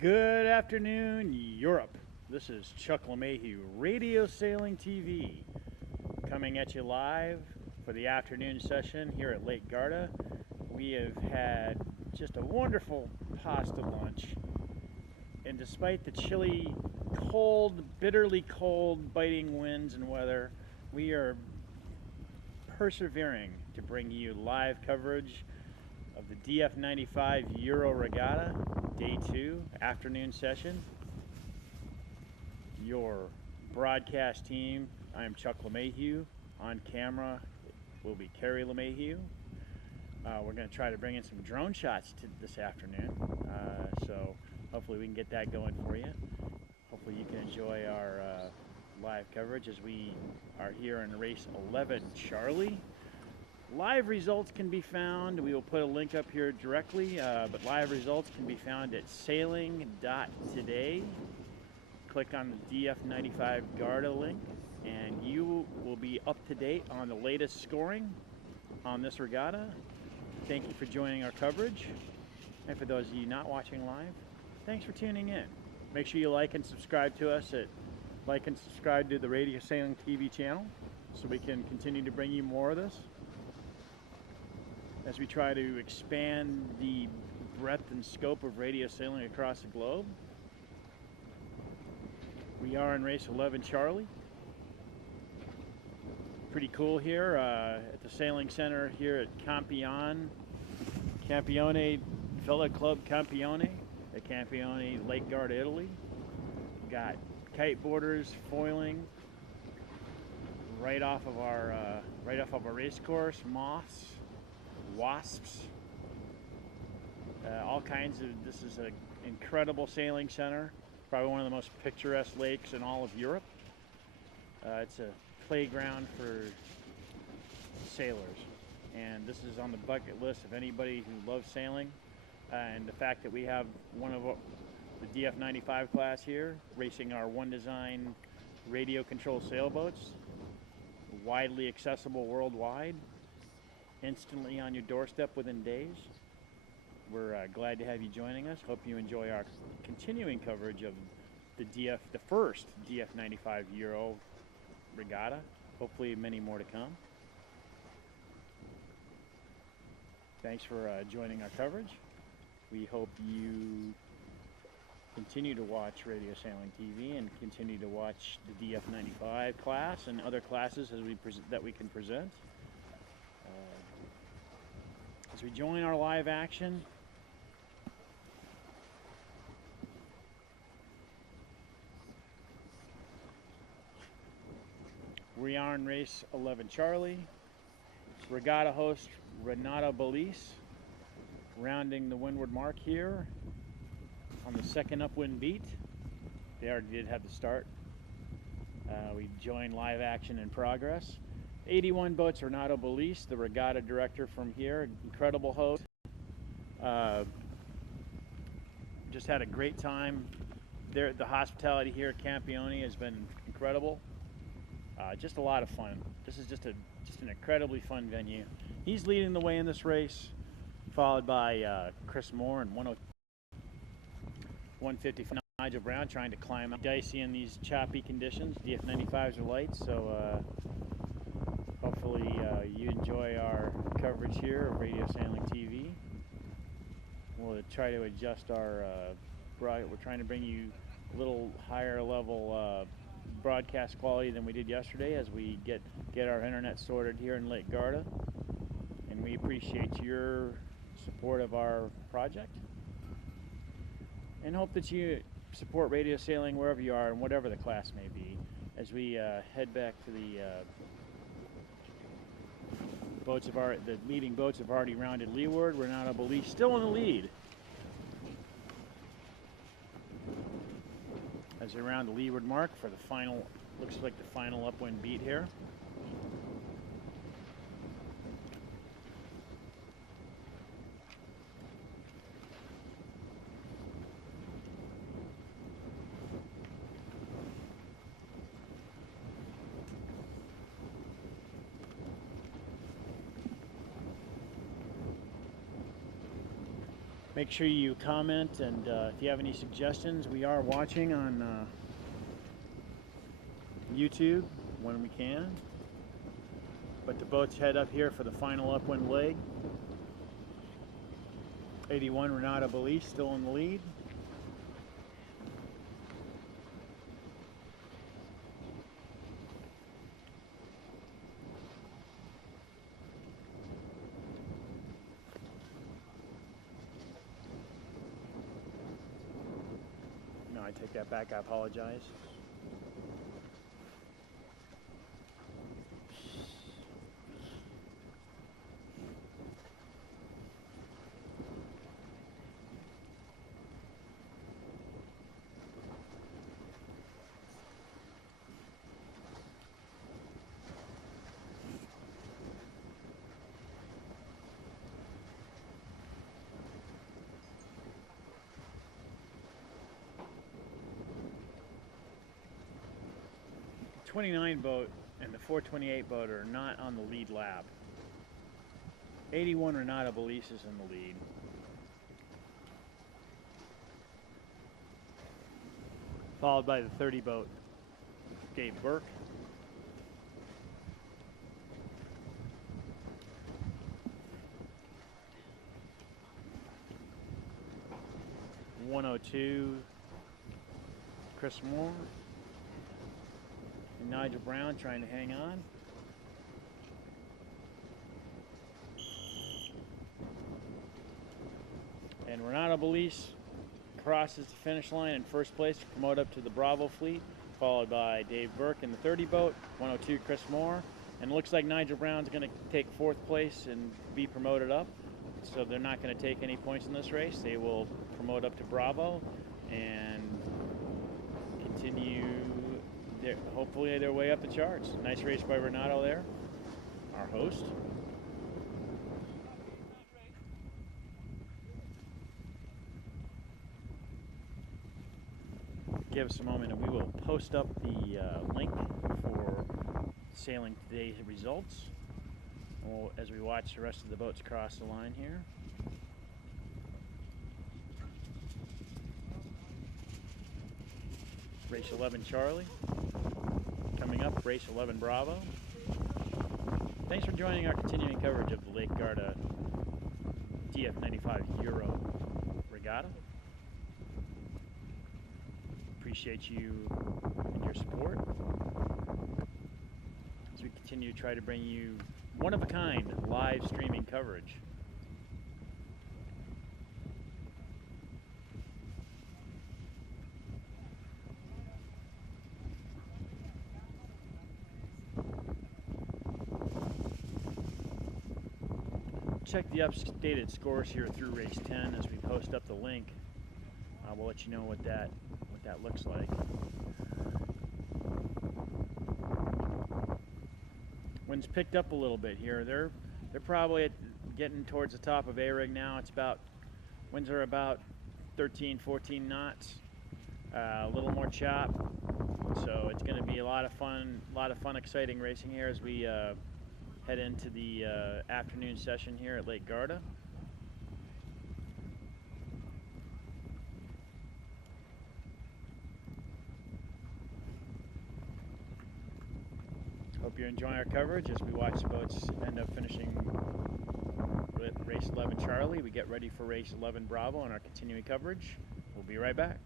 Good afternoon, Europe. This is Chuck LeMahieu, Radio Sailing TV, coming at you live for the afternoon session here at Lake Garda. We have had just a wonderful pasta lunch, and despite the chilly, cold, bitterly cold, biting winds and weather, we are persevering to bring you live coverage of the DF95 Euro Regatta, Day 2, afternoon session. Your broadcast team, I am Chuck LeMahieu. On camera will be Carrie LeMahieu. We're going to try to bring in some drone shots this afternoon, so hopefully we can get that going for you. Hopefully you can enjoy our live coverage as we are here in race 11 Charlie. Live results can be found, we will put a link up here directly, but live results can be found at sailing.today. Click on the DF95 Garda link and you will be up to date on the latest scoring on this regatta. Thank you for joining our coverage. And for those of you not watching live, thanks for tuning in. Make sure you like and subscribe to us like and subscribe to the Radio Sailing TV channel so we can continue to bring you more of this as we try to expand the breadth and scope of radio sailing across the globe. We are in race 11 Charlie. Pretty cool here at the Sailing Center here at Campione, Vela Club Campione at Campione, Lake Garda, Italy. We've got kiteboarders foiling right off of our race course, moths, wasps, all kinds of. This is an incredible sailing center, probably one of the most picturesque lakes in all of Europe. It's a playground for sailors, and this is on the bucket list of anybody who loves sailing. And the fact that we have one of the DF95 class here racing our one design radio controlled sailboats, widely accessible worldwide, instantly on your doorstep within days. We're glad to have you joining us. Hope you enjoy our continuing coverage of the first DF95 Euro Regatta. Hopefully many more to come. Thanks for joining our coverage. We hope you continue to watch Radio Sailing TV and continue to watch the DF95 class and other classes that we can present. As we join our live action, we are in race 11 Charlie. Regatta host Renato Belize rounding the windward mark here on the second upwind beat. They already did have the start. We join live action in progress. 81 boats, Renato Belize, the regatta director from here, incredible host. Just had a great time there. The hospitality here at Campione has been incredible. Just a lot of fun. This is just an incredibly fun venue. He's leading the way in this race, followed by Chris Moore and 150 for Nigel Brown, trying to climb out. Dicey in these choppy conditions. DF95s are light, so hopefully you enjoy our coverage here of Radio Sailing TV. We'll try to adjust our we're trying to bring you a little higher level broadcast quality than we did yesterday as we get our internet sorted here in Lake Garda. And we appreciate your support of our project and hope that you support radio sailing wherever you are and whatever the class may be as we head back to the leading boats have already rounded leeward. Renato Belize still in the lead as they round the leeward mark for the final, looks like the final upwind beat here. Make sure you comment, and if you have any suggestions, we are watching on YouTube when we can. But the boats head up here for the final upwind leg. 81 Regatta Belize still in the lead. No, I take that back, I apologize. The 29 boat and the 428 boat are not on the lead lap. 81 Regatta Belize is in the lead. Followed by the 30 boat, Dave Burke. (102) Chris Moore. And Nigel Brown trying to hang on. And Regatta Belize crosses the finish line in first place to promote up to the Bravo fleet, followed by Dave Burke in the 30 boat, 102 Chris Moore. And it looks like Nigel Brown's going to take fourth place and be promoted up. So they're not going to take any points in this race. They will promote up to Bravo and continue hopefully their way up the charts. Nice race by Renato there, our host. Give us a moment and we will post up the link for sailing today's results as we watch the rest of the boats cross the line here. Race 11 Charlie. Coming up, race 11 Bravo. Thanks for joining our continuing coverage of the Lake Garda DF95 Euro Regatta. Appreciate you and your support as we continue to try to bring you one-of-a-kind live streaming coverage. Check the updated scores here through race 10 as we post up the link. We'll let you know what that looks like. Wind's picked up a little bit here. They're probably getting towards the top of A-rig now. Winds are about 13, 14 knots. A little more chop. So it's going to be a lot of fun, exciting racing here as we head into the afternoon session here at Lake Garda. Hope you're enjoying our coverage as we watch the boats end up finishing with race 11 Charlie. We get ready for race 11 Bravo and our continuing coverage. We'll be right back.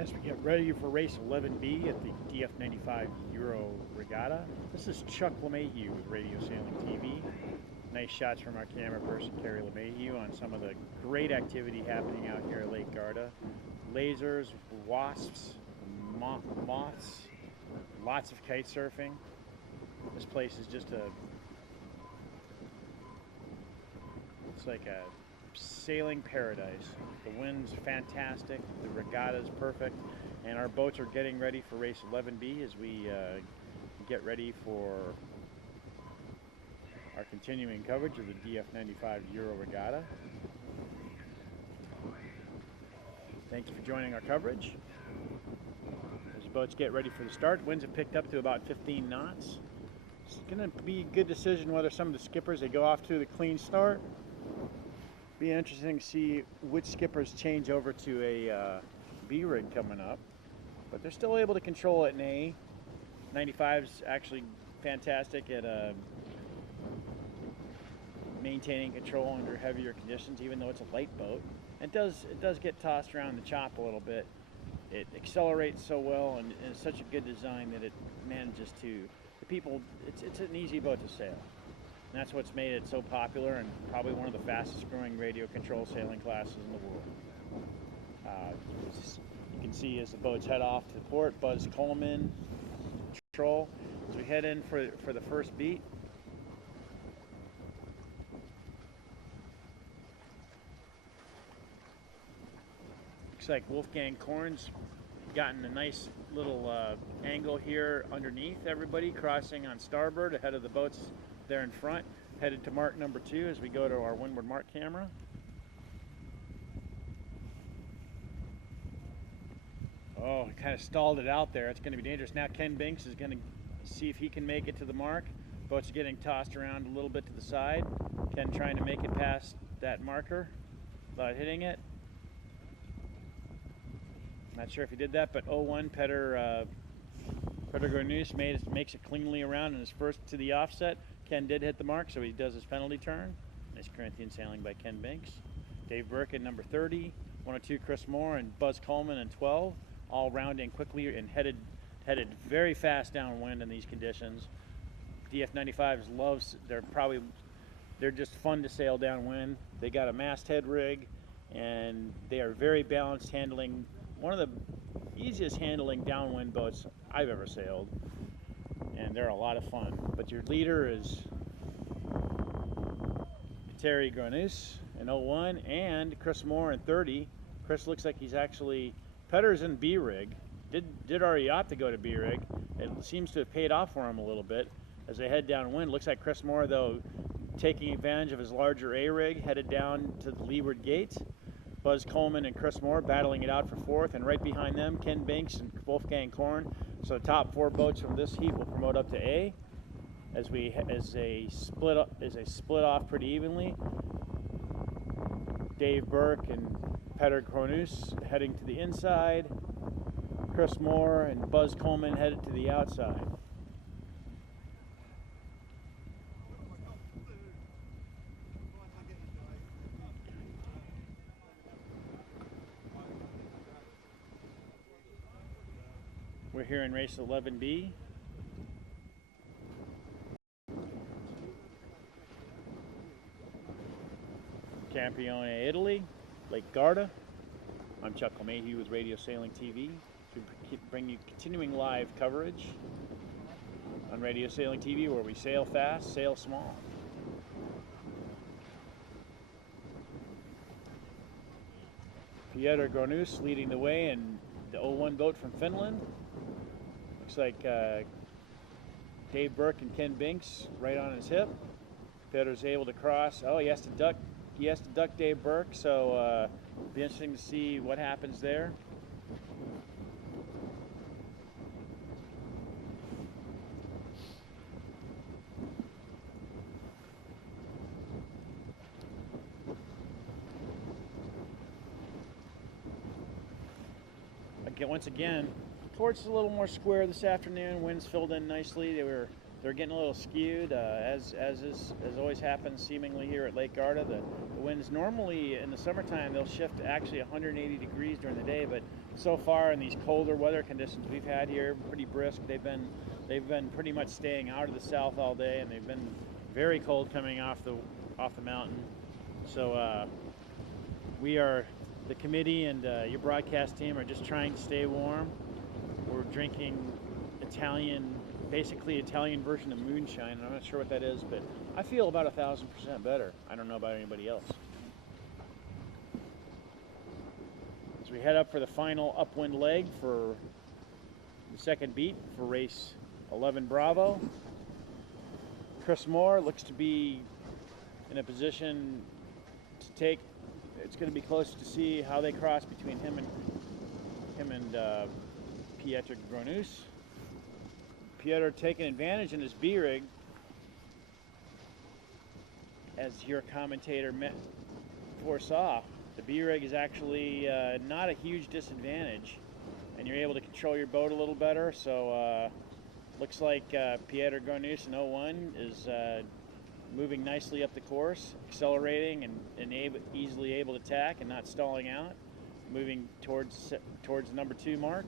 As we get ready for race 11B at the DF95 Euro Regatta, this is Chuck LeMahieu with Radio Sailing TV. Nice shots from our camera person, Carrie LeMahieu, on some of the great activity happening out here at Lake Garda. Lasers, wasps, moths, lots of kite surfing. This place is just it's like a sailing paradise. The wind's fantastic, the regatta is perfect, and our boats are getting ready for race 11B as we get ready for our continuing coverage of the DF95 Euro Regatta. Thank you for joining our coverage. As the boats get ready for the start, winds have picked up to about 15 knots. It's going to be a good decision whether some of the skippers, they go off to the clean start. Be interesting to see which skippers change over to a B rig coming up, but they're still able to control it in A. 95's actually fantastic at maintaining control under heavier conditions, even though it's a light boat. It does get tossed around the chop a little bit. It accelerates so well, and it's such a good design that it manages to. It's an easy boat to sail. And that's what's made it so popular and probably one of the fastest growing radio control sailing classes in the world. You can see as the boats head off to the port, Buzz Coleman, control. As we head in for the first beat. Looks like Wolfgang Korn's gotten a nice little angle here underneath everybody, crossing on starboard ahead of the boats there in front, headed to mark number 2 as we go to our windward mark camera. Oh, kind of stalled it out there. It's going to be dangerous. Now Ken Binks is going to see if he can make it to the mark. Boat's getting tossed around a little bit to the side. Ken trying to make it past that marker without hitting it. Not sure if he did that, but 0-1 Petter Gornus makes it cleanly around in his first to the offset. Ken did hit the mark, so he does his penalty turn. Nice Corinthian sailing by Ken Binks. Dave Burke at number 30, 102 Chris Moore, and Buzz Coleman in 12, all rounding quickly and headed very fast downwind in these conditions. DF95s they're just fun to sail downwind. They got a masthead rig, and they are very balanced, handling one of the easiest handling downwind boats I've ever sailed. And they're a lot of fun. But your leader is Terry Gronus in 01 and Chris Moore in 30. Chris looks like he's actually, Petter's in B rig. Did already opt to go to B rig. It seems to have paid off for him a little bit as they head downwind. Looks like Chris Moore, though, taking advantage of his larger A rig, headed down to the leeward gate. Buzz Coleman and Chris Moore battling it out for 4th, and right behind them, Ken Binks and Wolfgang Korn. So the top 4 boats from this heat will promote up to A as they split off pretty evenly. Dave Burke and Petter Gronus heading to the inside. Chris Moore and Buzz Coleman headed to the outside. We're here in race 11B. Campione, Italy, Lake Garda. I'm Chuck LeMahieu with Radio Sailing TV to bring you continuing live coverage on Radio Sailing TV, where we sail fast, sail small. Petter Gronus leading the way in the 01 boat from Finland. Looks like Dave Burke and Ken Binks right on his hip. Petter's able to cross. Oh, he has to duck Dave Burke, so it'll be interesting to see what happens there. Once again, port's a little more square this afternoon. Winds filled in nicely. They're getting a little skewed, as always happens seemingly here at Lake Garda. The winds normally in the summertime they'll shift actually 180 degrees during the day, but so far in these colder weather conditions we've had here, pretty brisk, they've been pretty much staying out of the south all day, and they've been very cold coming off the mountain. So we are, the committee and your broadcast team are just trying to stay warm. We're drinking basically Italian version of moonshine, and I'm not sure what that is, but I feel about 1,000% better. I don't know about anybody else. As we head up for the final upwind leg for the second beat for race 11 Bravo, Chris Moore looks to be in a position to take. It's going to be close to see how they cross between him and Pieter Gronus. Pieter taking advantage in his B-rig, as your commentator foresaw. The B-rig is actually not a huge disadvantage, and you're able to control your boat a little better. So looks like Pieter Gronus in 01 is moving nicely up the course, accelerating and easily able to tack and not stalling out, moving towards the number 2 mark.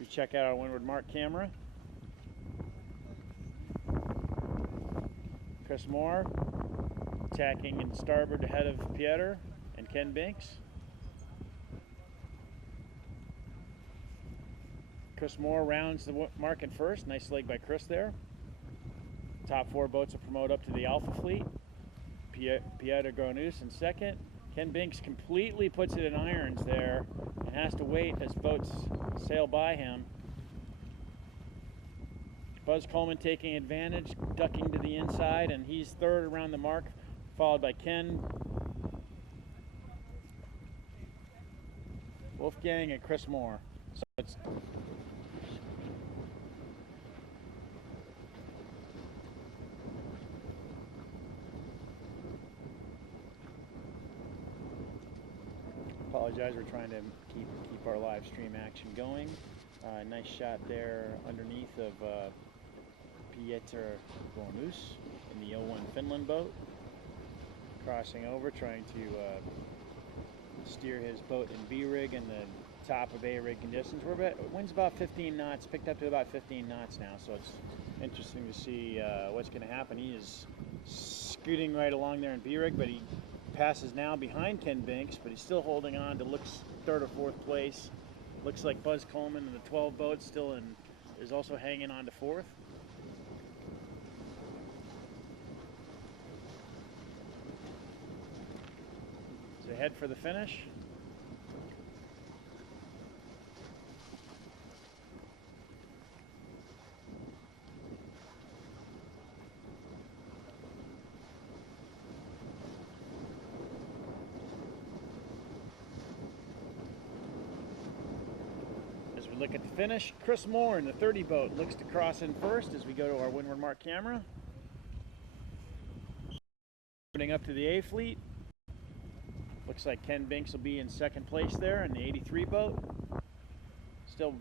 We check out our windward mark camera. Chris Moore tacking in starboard ahead of Pieter and Ken Binks. Chris Moore rounds the mark in first. Nice leg by Chris there. Top 4 boats will promote up to the Alpha Fleet. Pieter Gronus in second. Ken Binks completely puts it in irons there and has to wait as boats sail by him. Buzz Coleman taking advantage, ducking to the inside, and he's third around the mark, followed by Ken, Wolfgang, and Chris Moore. So it's apologize, we're trying to keep our live stream action going. Nice shot there underneath of Pieter Gronus in the 01 Finland boat, crossing over, trying to steer his boat in B-rig in the top of A-rig conditions. Wind's about 15 knots, picked up to about 15 knots now, so it's interesting to see what's going to happen. He is scooting right along there in B-rig, but he passes now behind Ken Binks, but he's still holding on to looks 3rd or 4th place. Looks like Buzz Coleman in the 12 boat still is also hanging on to 4th. As they head for the finish. Look at the finish. Chris Moore in the 30 boat looks to cross in first as we go to our windward mark camera. Opening up to the A fleet. Looks like Ken Binks will be in second place there in the 83 boat. Still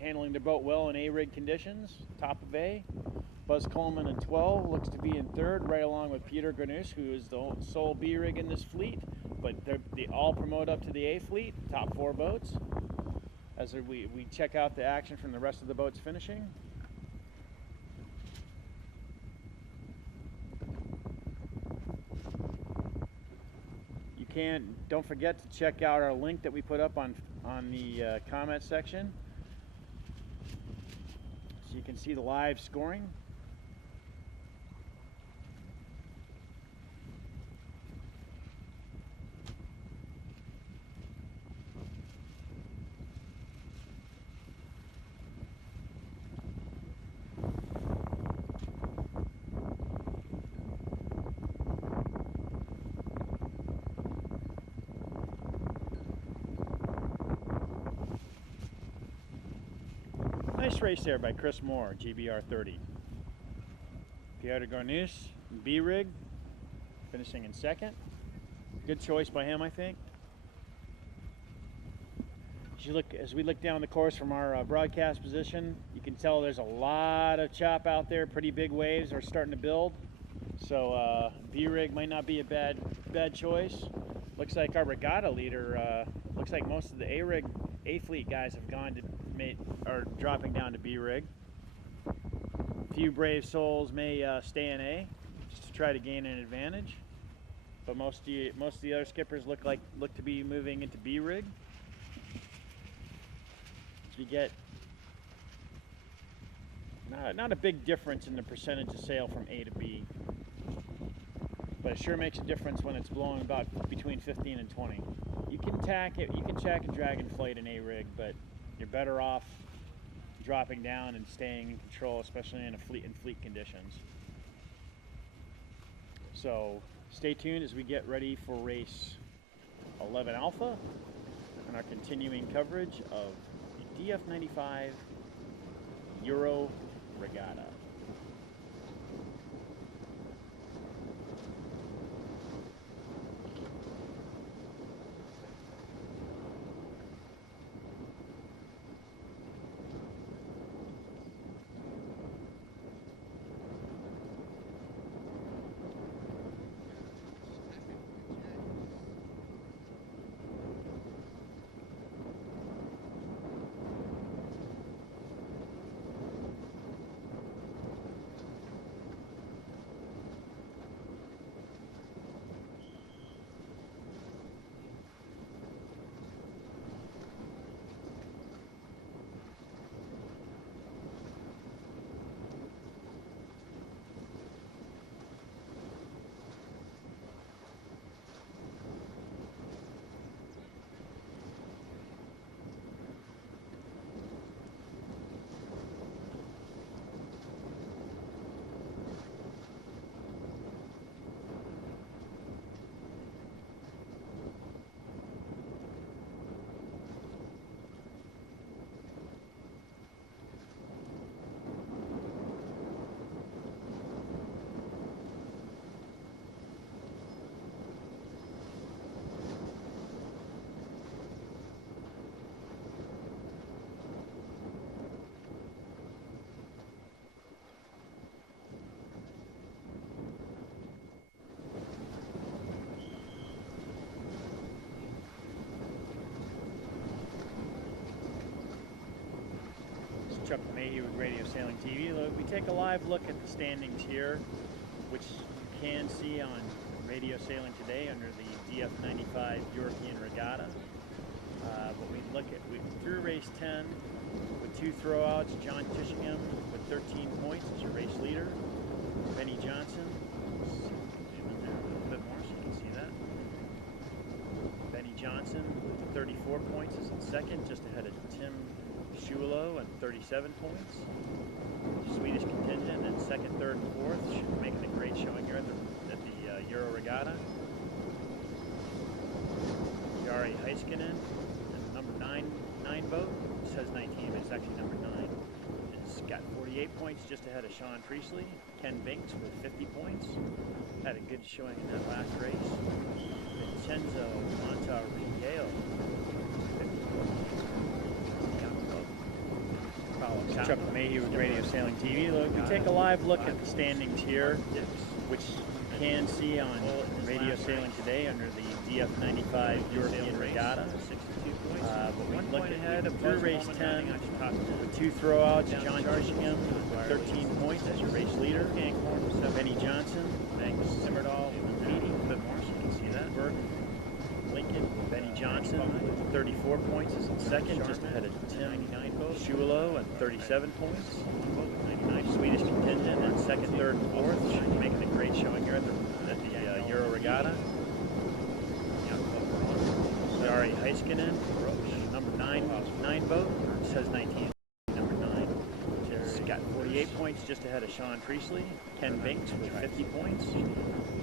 handling their boat well in A-rig conditions, top of A. Buzz Coleman in 12 looks to be in third, right along with Pieter Gronus, who is the sole B-rig in this fleet, but they all promote up to the A fleet, top 4 boats. As we check out the action from the rest of the boats finishing. Don't forget to check out our link that we put up on the comment section, so you can see the live scoring. Nice race there by Chris Moore, GBR 30. Pieter Gronus, B-rig, finishing in second. Good choice by him, I think. As we look down the course from our broadcast position, you can tell there's a lot of chop out there. Pretty big waves are starting to build. So B-rig might not be a bad choice. Looks like our regatta leader, looks like most of the A-rig, A-fleet guys have gone to are dropping down to B-rig. A few brave souls may stay in A just to try to gain an advantage. But most of the other skippers look to be moving into B-rig. So you get not a big difference in the percentage of sail from A to B, but it sure makes a difference when it's blowing about between 15 and 20. You can tack it, you can check and drag and flight an A-rig, but you're better off dropping down and staying in control, especially in fleet conditions. So stay tuned as we get ready for race 11 Alpha and our continuing coverage of the DF95 Euro Regatta. Chuck Mayhew with Radio Sailing TV. We take a live look at the standings here, which you can see on Radio Sailing today under the DF95 European Regatta. But we look at through race 10 with 2 throwouts. John Tishingham with 13 points as your race leader. Benny Johnson, zoom in there a little bit more so you can see that. Benny Johnson with 34 points is in second, just ahead of Tim Schulo at 37 points. Swedish contingent at second, third, and fourth, making a great showing here at the Euro Regatta. Jari Heiskanen, number 9 boat, it says 19, but it's actually number 9. It's got 48 points, just ahead of Sean Priestley. Ken Binks with 50 points. Had a good showing in that last race. Vincenzo Montarigale, 50 points. Chuck Mayhew with Radio Sailing TV. We take a live look at the standings here, which you can see on Radio Sailing today under the DF95 European Regatta. But we look ahead through race 10 with 2 throwouts. John Tishingham with 13 points as your race leader. Benny Johnson, Simmerdahl, 80, a bit more so you can see that. Burke, Lincoln, Benny Johnson with 34 points is in second, just ahead of Tim Schulo at 37 points. Swedish contingent at second, third, and fourth, making a great showing here at the Euro Regatta. Jari Heiskanen, number 9 boat, it says 19, number 9. It's got 48 points, just ahead of Sean Priestley. Ken Binks with 50 points.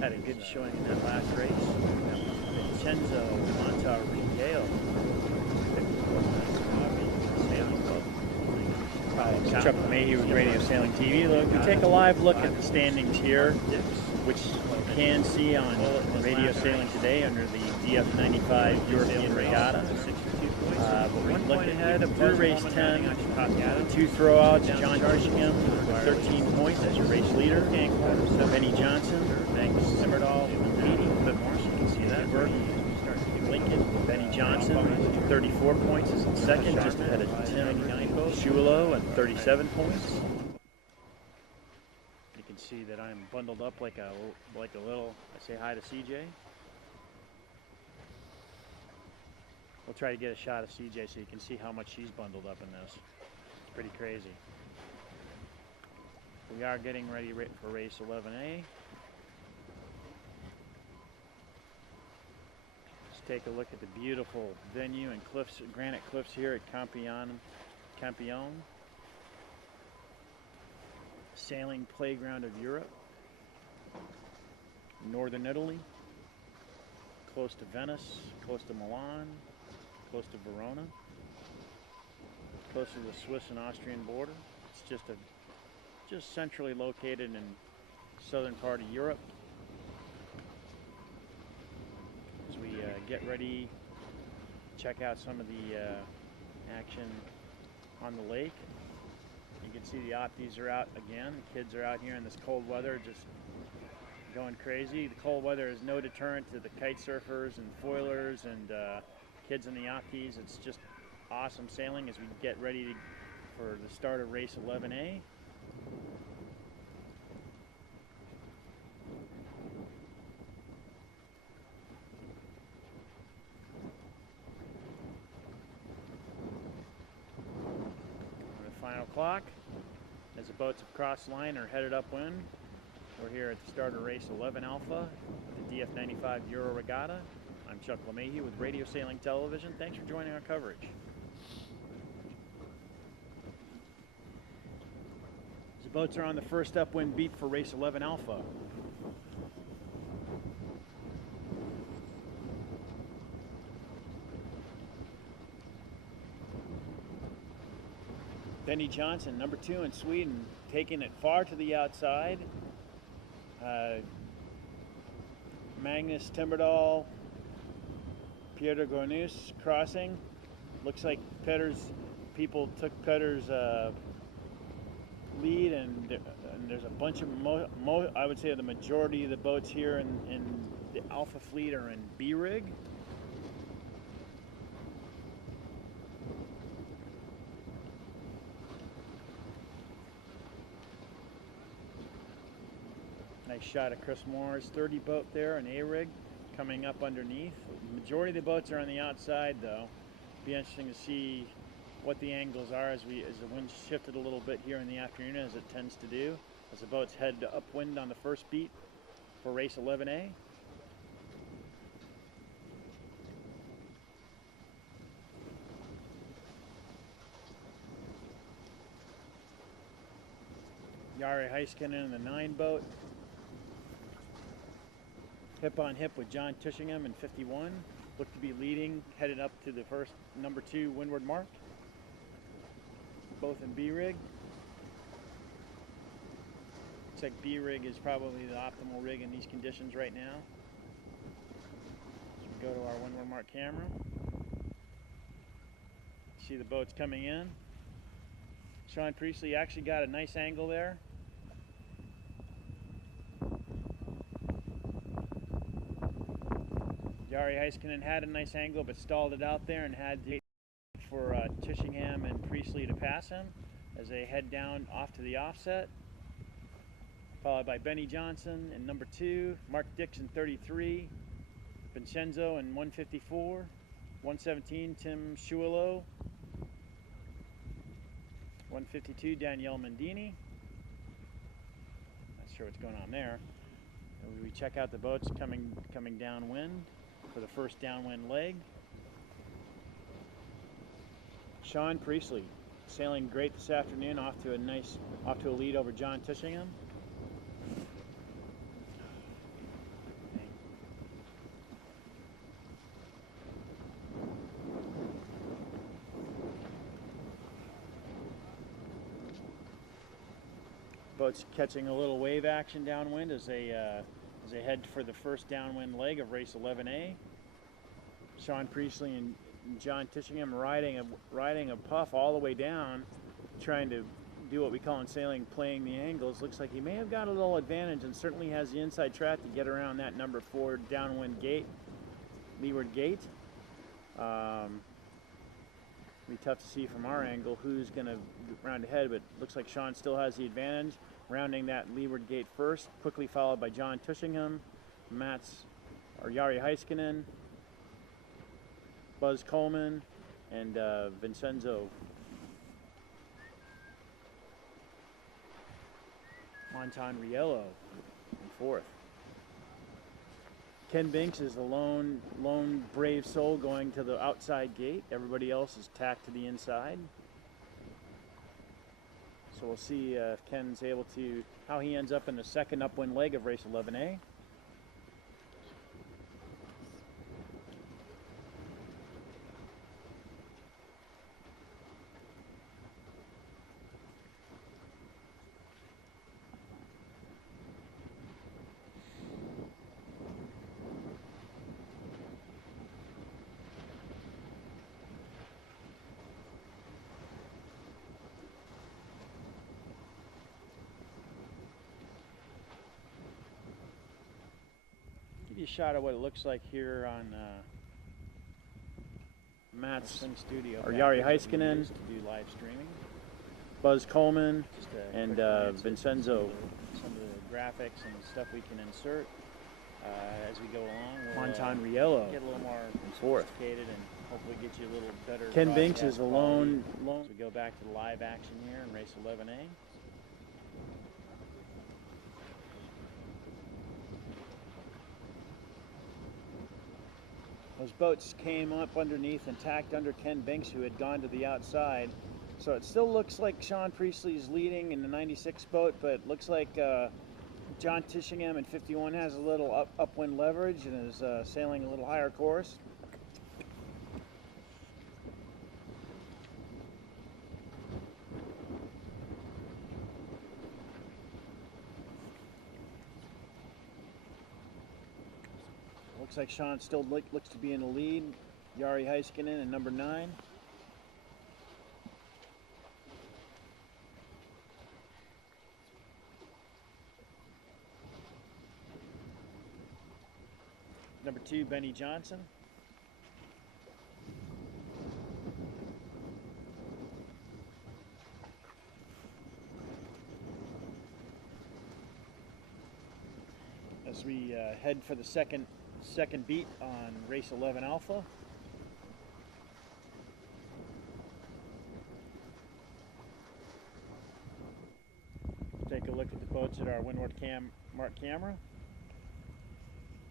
Had a good showing in that last race. Vincenzo Montarigale, 54 points. Chuck Mayhew with Radio Sailing TV. We take a live look at the standings here, which you can see on Radio Sailing today under the DF95 European Regatta. But we're looking ahead through race 10, 2 throwouts, John Tishingham, 13 points as your race leader. Benny Johnson, thanks Simmerdall, 80, a bit more so you can see that. Lincoln, Benny Johnson, 34 points is in second, just ahead of Tim Shulo at 37 points. You can see that I'm bundled up like a little. I say hi to CJ. We'll try to get a shot of CJ so you can see how much she's bundled up in this. It's pretty crazy. We are getting ready for race 11A. Let's take a look at the beautiful venue and cliffs, granite cliffs here at Campione. Sailing playground of Europe. Northern Italy. Close to Venice, close to Milan, close to Verona, close to the Swiss and Austrian border. It's just centrally located in southern part of Europe. As we get ready, check out some of the action on the lake. You can see the Opties are out again. The kids are out here in this cold weather, just going crazy. The cold weather is no deterrent to the kite surfers and foilers and kids in the Opties. It's just awesome sailing as we get ready for the start of race 11A. On the final clock, as the boats have crossed the line or headed upwind, we're here at the start of race 11 Alpha, the DF95 Euro Regatta. I'm Chuck LeMahieu with Radio Sailing Television. Thanks for joining our coverage. The boats are on the first upwind beat for race 11 Alpha. Benny Johnson, number 2 in Sweden, taking it far to the outside. Magnus Timberdal, Peter Gornus crossing. Looks like people took Petter's lead, and there's a bunch of, I would say the majority of the boats here in the Alpha fleet are in B-rig. Nice shot of Chris Moore's 30 boat there, an A-rig coming up underneath. The majority of the boats are on the outside though. Be interesting to see what the angles are as the wind shifted a little bit here in the afternoon, as it tends to do, as the boats head upwind on the first beat for race 11A. Jari Heiskanen in the 9 boat. Hip on hip with John Tishingham in 51. Looked to be leading, headed up to the first number 2 windward mark. Both in B-rig. Looks like B-rig is probably the optimal rig in these conditions right now. As we go to our windward mark camera. See the boats coming in. Sean Priestley actually got a nice angle there. Jari Heiskanen had a nice angle but stalled it out there and had to wait for Tishingham and Priestley to pass him as they head down off to the offset. Followed by Benny Johnson in number 2, Mark Dixon 33, Vincenzo in 154, 117 Tim Shulo, 152 Danielle Mendini. Not sure what's going on there. We check out the boats coming downwind for the first downwind leg. Sean Priestley sailing great this afternoon, off to a lead over John Tishingham. Boats catching a little wave action downwind as they head for the first downwind leg of race 11A. Sean Priestley John Tishingham riding a puff all the way down, trying to do what we call in sailing playing the angles. Looks like he may have got a little advantage and certainly has the inside track to get around that number 4 downwind gate, leeward gate. Be tough to see from our angle who's going to round ahead, but looks like Sean still has the advantage, rounding that leeward gate first, quickly followed by John Tishingham, Jari Heiskanen, Buzz Coleman, and Vincenzo Montanriello in 4th. Ken Binks is the lone brave soul going to the outside gate. Everybody else is tacked to the inside. So we'll see if Ken's able to, how he ends up in the second upwind leg of race 11A. A shot of what it looks like here on Matt's Swing Studio. Or Jari Heiskanen to do live streaming. Buzz Coleman and Vincenzo. Some of the graphics and stuff we can insert as we go along. We'll Montanriello get a little more sophisticated and hopefully get you a little better. Ken Binks is the lone. So we go back to the live action here in race 11A. Those boats came up underneath and tacked under Ken Binks, who had gone to the outside. So it still looks like Sean Priestley's leading in the 96 boat, but it looks like John Tishingham in 51 has a little upwind leverage and is sailing a little higher course. Looks like Sean still looks to be in the lead. Jari Heiskanen in number 9. Number 2, Benny Johnson. As we head for the second beat on race 11 Alpha. Take a look at the boats at our windward mark camera.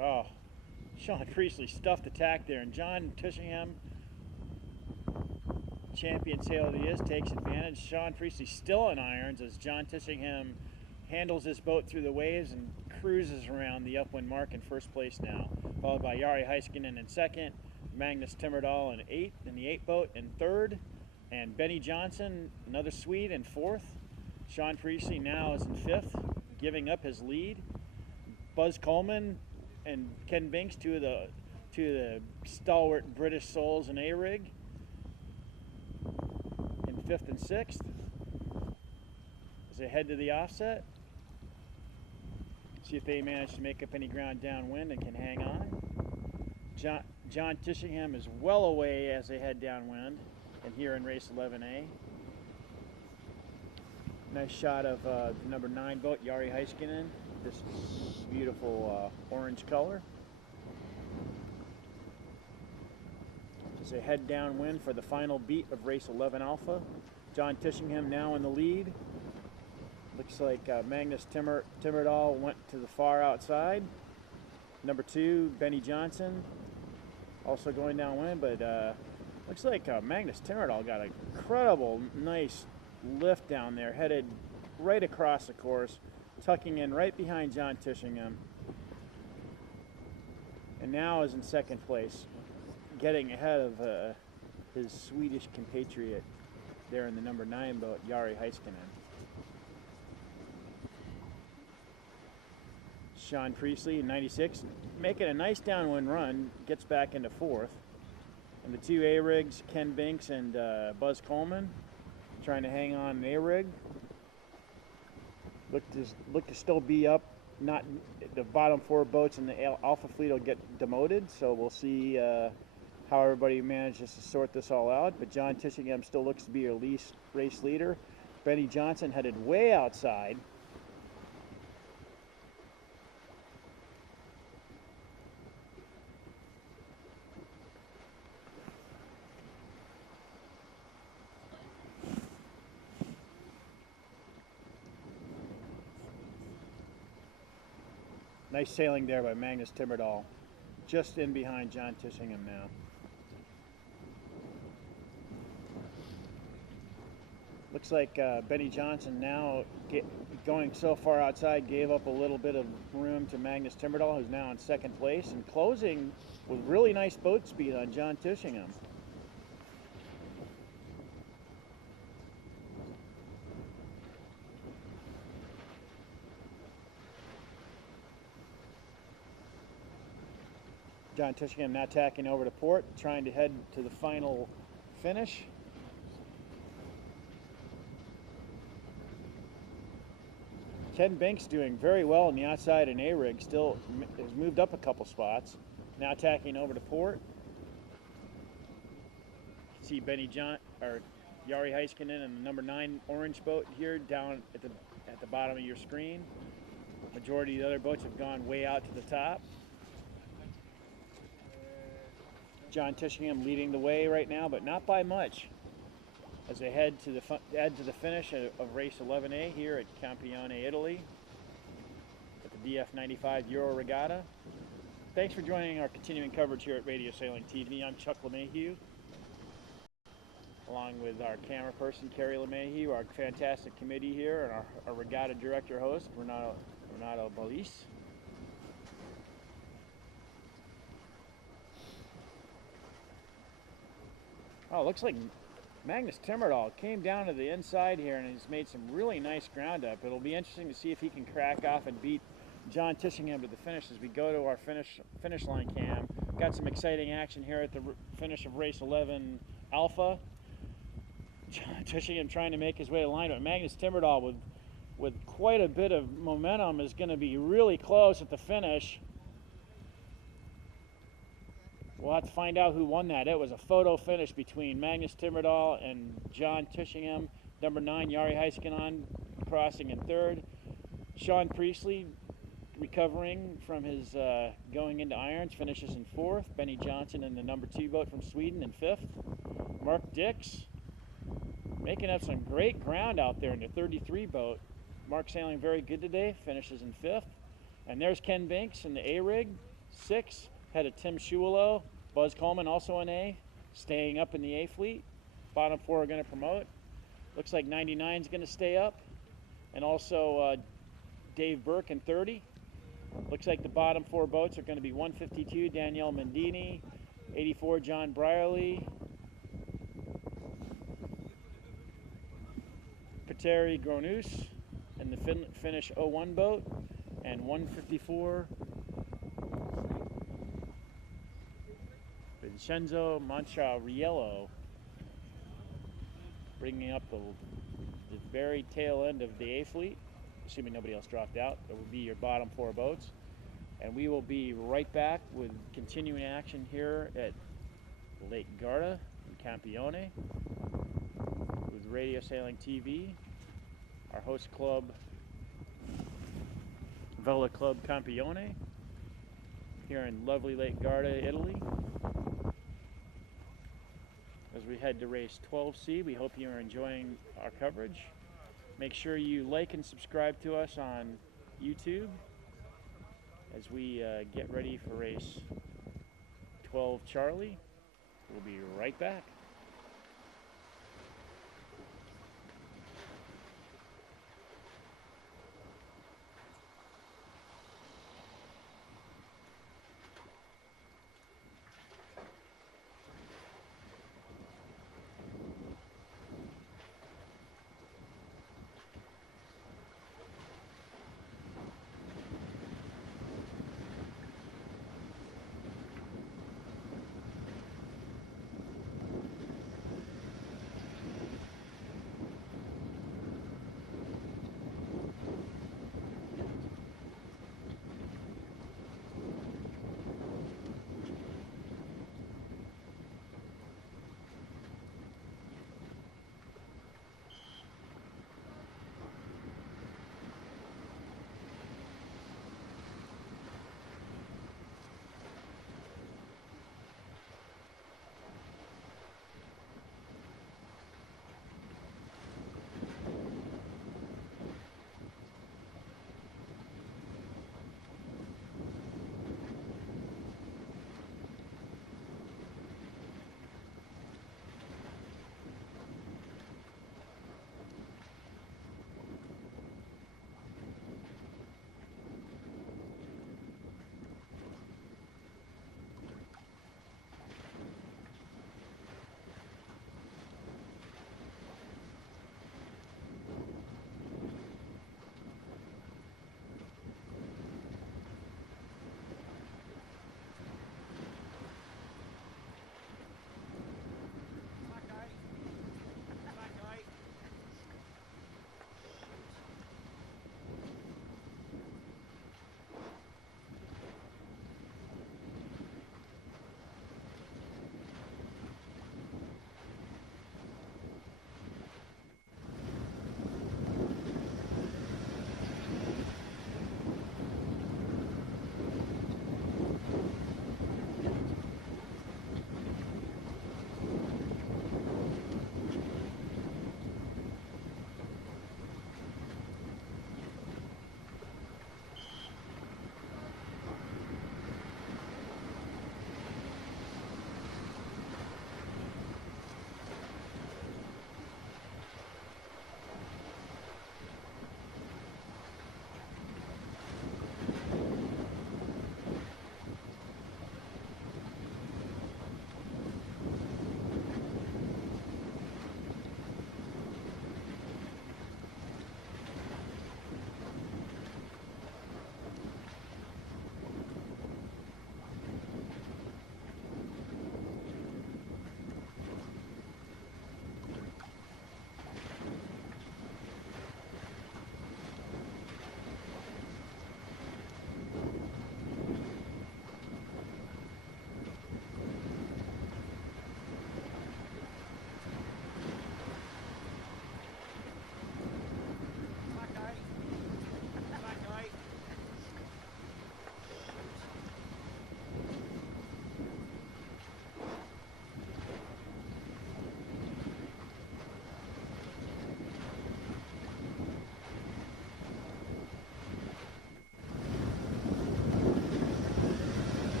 Oh, Sean Priestley stuffed the tack there, and John Tishingham, champion sailor he is, takes advantage. Sean Priestley still in irons as John Tishingham handles his boat through the waves and cruises around the upwind mark in first place now, followed by Jari Heiskanen in 2nd, Magnus Timmerdahl in the 8 boat in 3rd, and Benny Johnson, another Swede, in 4th. Sean Priestley now is in 5th, giving up his lead. Buzz Coleman and Ken Binks, two of the stalwart British souls in A-rig, in 5th and 6th as they head to the offset. See if they manage to make up any ground downwind and can hang on. John Tishingham is well away as they head downwind, and here in race 11A. Nice shot of the number 9 boat, Jari Heiskanen, this beautiful orange color. As they head downwind for the final beat of race 11 Alpha. John Tishingham now in the lead. Looks like Magnus Timmerdahl went to the far outside. Number 2, Benny Johnson, also going downwind, but looks like Magnus Timmerdahl got an incredible, nice lift down there, headed right across the course, tucking in right behind John Tishingham, and now is in 2nd place, getting ahead of his Swedish compatriot there in the number 9 boat, Jari Heiskanen. Sean Priestley in 96, making a nice downwind run, gets back into 4th. And the two A-rigs, Ken Binks and Buzz Coleman, trying to hang on an A-rig. Look to still be up. Not the bottom four boats in the Alpha fleet will get demoted, so we'll see how everybody manages to sort this all out. But John Tishingham still looks to be your race leader. Benny Johnson headed way outside. Nice sailing there by Magnus Timmerdahl. Just in behind John Tishingham now. Looks like Benny Johnson now going so far outside gave up a little bit of room to Magnus Timmerdahl, who's now in second place, and closing with really nice boat speed on John Tishingham. John Tishingham now tacking over to port, trying to head to the final finish. Ken Binks doing very well on the outside in A-rig, still has moved up a couple spots. Now tacking over to port. See Yari Heiskanen and the number 9 orange boat here down at the bottom of your screen. Majority of the other boats have gone way out to the top. John Tishingham leading the way right now, but not by much, as they head to the finish of race 11A here at Campione, Italy, at the DF95 Euro Regatta. Thanks for joining our continuing coverage here at Radio Sailing TV. I'm Chuck LeMahieu, along with our camera person, Carrie LeMahieu, our fantastic committee here, and our regatta director host, Renato Bolis. Oh, looks like Magnus Timmerdahl came down to the inside here and has made some really nice ground up. It'll be interesting to see if he can crack off and beat John Tishingham to the finish as we go to our finish line cam. Got some exciting action here at the finish of race 11 Alpha. John Tishingham trying to make his way to line, but Magnus Timmerdahl with quite a bit of momentum is going to be really close at the finish. We'll have to find out who won that. It was a photo finish between Magnus Timmerdahl and John Tishingham. Number 9, Yari Heiskanen crossing in third. Sean Priestley recovering from his going into irons, finishes in fourth. Benny Johnson in the number 2 boat from Sweden in fifth. Mark Dix making up some great ground out there in the 33 boat. Mark sailing very good today, finishes in fifth. And there's Ken Binks in the A-rig, 6th. Had a Tim Schuelo, Buzz Coleman also in A, staying up in the A fleet. Bottom 4 are going to promote. Looks like 99 is going to stay up. And also Dave Burke in 30. Looks like the bottom 4 boats are going to be 152, Danielle Mendini, 84, John Brierly, Petteri Gronus in the Finnish 01 boat, and 154, Vincenzo Manchariello, bringing up the very tail end of the A fleet, assuming nobody else dropped out. That will be your bottom 4 boats. And we will be right back with continuing action here at Lake Garda in Campione with Radio Sailing TV, our host club, Vela Club Campione, here in lovely Lake Garda, Italy. As we head to race 12C, we hope you are enjoying our coverage. Make sure you like and subscribe to us on YouTube as we get ready for race 12 Charlie. We'll be right back.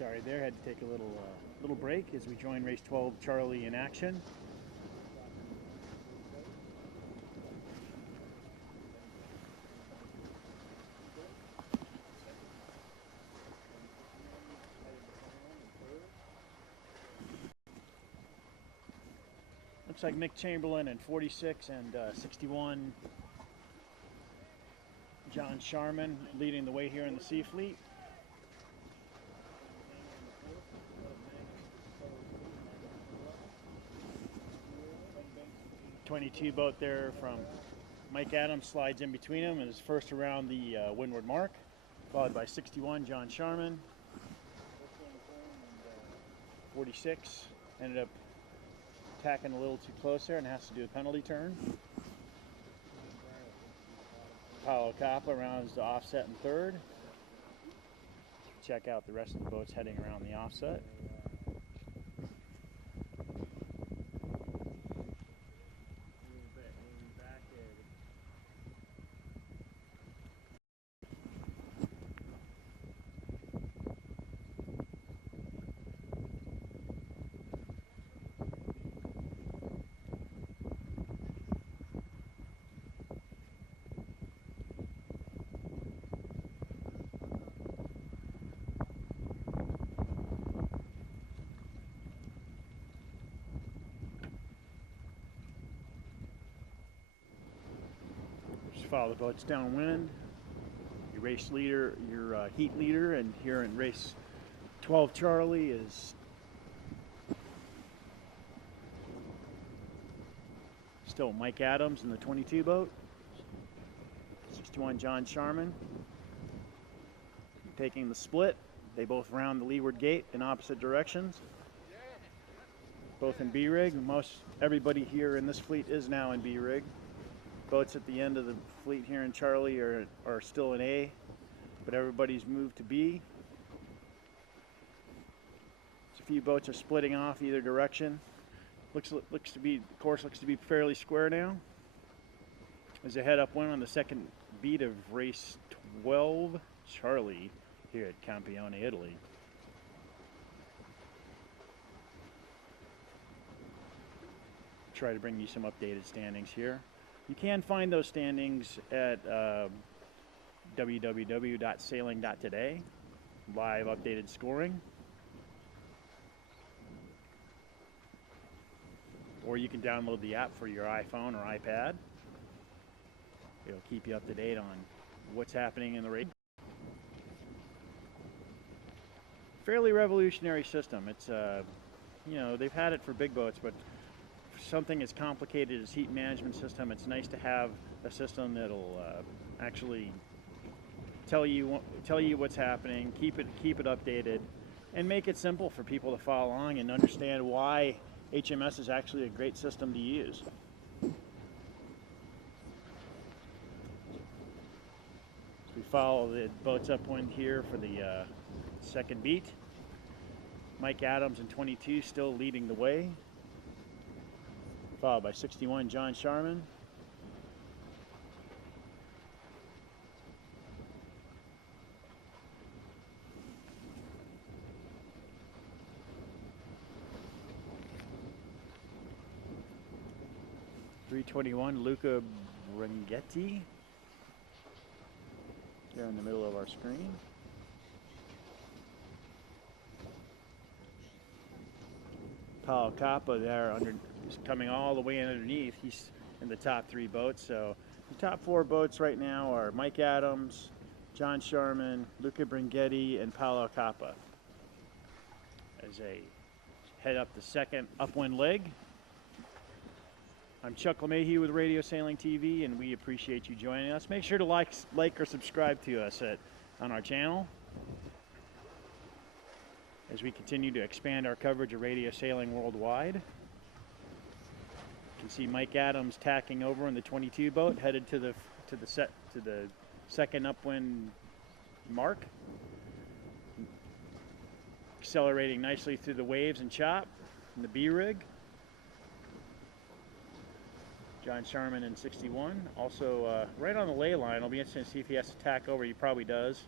Sorry there, had to take a little break as we join race 12 Charlie in action. Looks like Mick Chamberlain and 46 and 61 John Sharman leading the way here in the Sea Fleet. 22 boat there from Mike Adams slides in between them and is first around the windward mark, followed by 61 John Sharman. 46 ended up tacking a little too close there and has to do a penalty turn. Paulo Capa rounds the offset in third. Check out the rest of the boats heading around the offset. Follow the boats downwind. Your race leader, your heat leader, and here in race 12 Charlie is still Mike Adams in the 22 boat. 61 John Sharman taking the split. They both round the leeward gate in opposite directions. Both in B rig. Most everybody here in this fleet is now in B rig. Boats at the end of the fleet here in Charlie are still in A, but everybody's moved to B. So a few boats are splitting off either direction. Looks to be, the course looks to be fairly square now. As they head upwind on the second beat of race 12 Charlie here at Campione, Italy. Try to bring you some updated standings here. You can find those standings at www.sailing.today, live updated scoring. Or you can download the app for your iPhone or iPad. It'll keep you up to date on what's happening in the race. Fairly revolutionary system. It's, you know, they've had it for big boats, but something as complicated as heat management system, it's nice to have a system that'll actually tell you what's happening, keep it updated, and make it simple for people to follow along and understand why HMS is actually a great system to use. So we follow the boats upwind here for the second beat. Mike Adams in 22 still leading the way, followed by 61 John Sharman. .321 Luca Brengetti there in the middle of our screen. Paulo Capa there is coming all the way underneath. He's in the top three boats. So the top four boats right now are Mike Adams, John Sharman, Luca Brengetti, and Paulo Capa as they head up the second upwind leg. I'm Chuck LeMahieu with Radio Sailing TV, and we appreciate you joining us. Make sure to like or subscribe to us on our channel as we continue to expand our coverage of radio sailing worldwide. You can see Mike Adams tacking over in the 22 boat, headed to the second upwind mark, accelerating nicely through the waves and chop in the B rig. John Sharman in 61, also right on the ley line. It'll be interesting to see if he has to tack over. He probably does.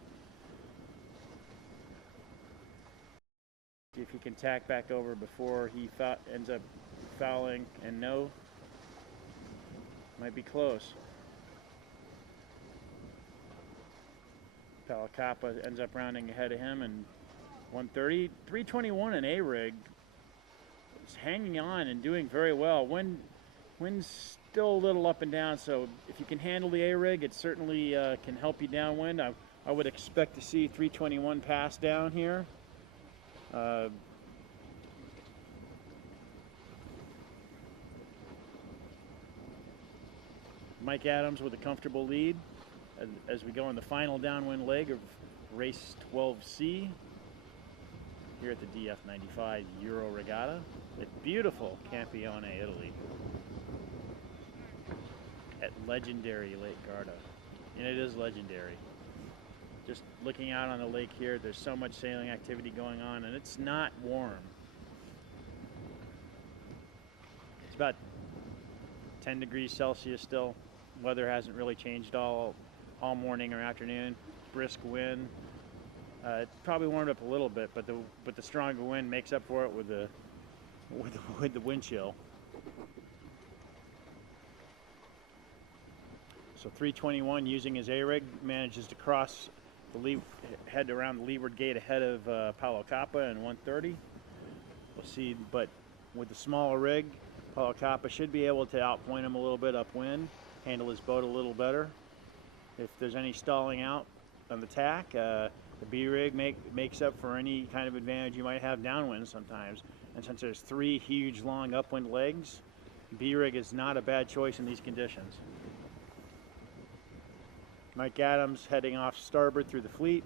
See if he can tack back over before he ends up fouling, and no, might be close. Palacapa ends up rounding ahead of him, and 130, 321 in A-rig. Is hanging on and doing very well. Wind's still a little up and down, so if you can handle the A-rig, it certainly can help you downwind. I would expect to see 321 pass down here. Mike Adams with a comfortable lead as we go in the final downwind leg of race 12C here at the DF95 Euro Regatta at beautiful Campione, Italy, at legendary Lake Garda. And it is legendary. Just looking out on the lake here, there's so much sailing activity going on, and it's not warm. It's about 10 degrees Celsius still. Weather hasn't really changed all morning or afternoon. Brisk wind. It probably warmed up a little bit, but the stronger wind makes up for it with the wind chill. So 321 using his A-rig manages to cross head around the leeward gate ahead of Palacapa and 130. We'll see, but with the smaller rig, Palacapa should be able to outpoint him a little bit upwind, handle his boat a little better. If there's any stalling out on the tack, the B-rig makes up for any kind of advantage you might have downwind sometimes. And since there's 3 huge long upwind legs, B-rig is not a bad choice in these conditions. Mike Adams heading off starboard through the fleet.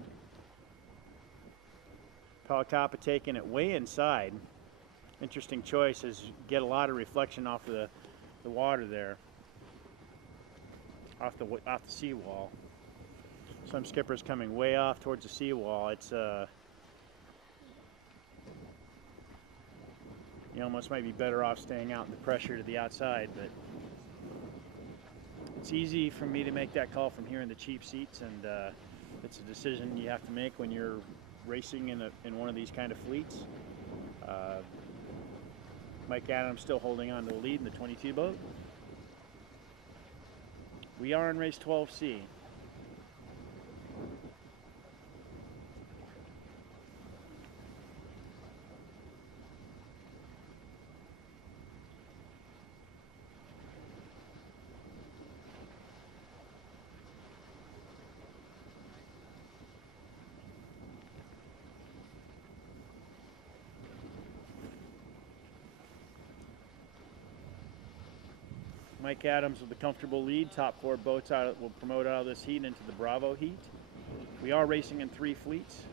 Palacapa taking it way inside. Interesting choice, as you get a lot of reflection off the water there, off the seawall. Some skippers coming way off towards the seawall. It's you almost might be better off staying out in the pressure to the outside, but it's easy for me to make that call from here in the cheap seats, and it's a decision you have to make when you're racing in one of these kind of fleets. Mike Adams still holding on to the lead in the 22 boat. We are in race 12C. Mike Adams with a comfortable lead. Top 4 boats will promote out of this heat into the Bravo heat. We are racing in 3 fleets.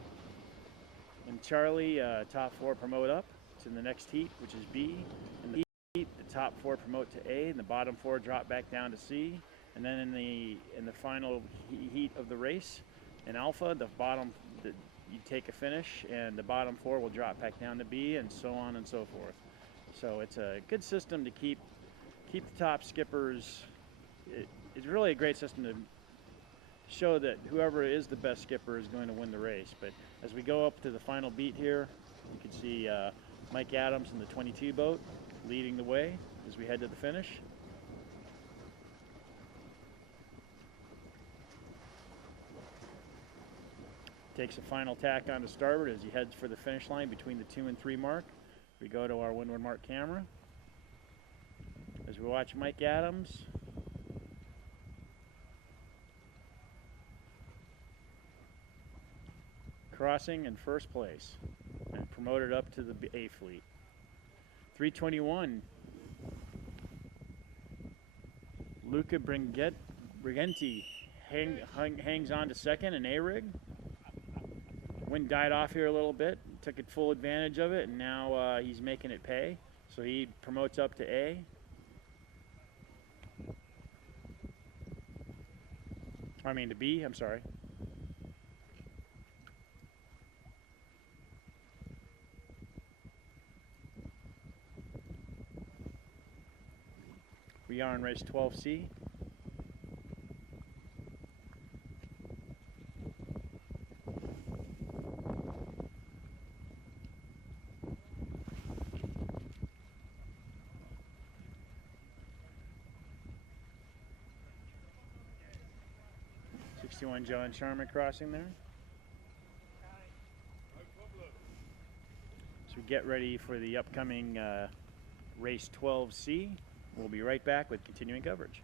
In Charlie, top 4 promote up to the next heat, which is B. In the heat, the top 4 promote to A, and the bottom 4 drop back down to C. And then in the final heat of the race, in Alpha, you take a finish, and the bottom 4 will drop back down to B, and so on and so forth. So it's a good system to keep the top skippers. It's really a great system to show that whoever is the best skipper is going to win the race. But as we go up to the final beat here, you can see Mike Adams in the 22 boat leading the way as we head to the finish. Takes a final tack onto starboard as he heads for the finish line between the 2 and 3 mark. We go to our windward mark camera as we watch Mike Adams crossing in first place and promoted up to the A fleet. 321. Luca Briganti hangs on to second in A-rig. Wind died off here a little bit, took full advantage of it, and now he's making it pay. So he promotes up to A. To B, I'm sorry. We are in race 12C. 61 John Sharman crossing there. So we get ready for the upcoming race 12C. We'll be right back with continuing coverage.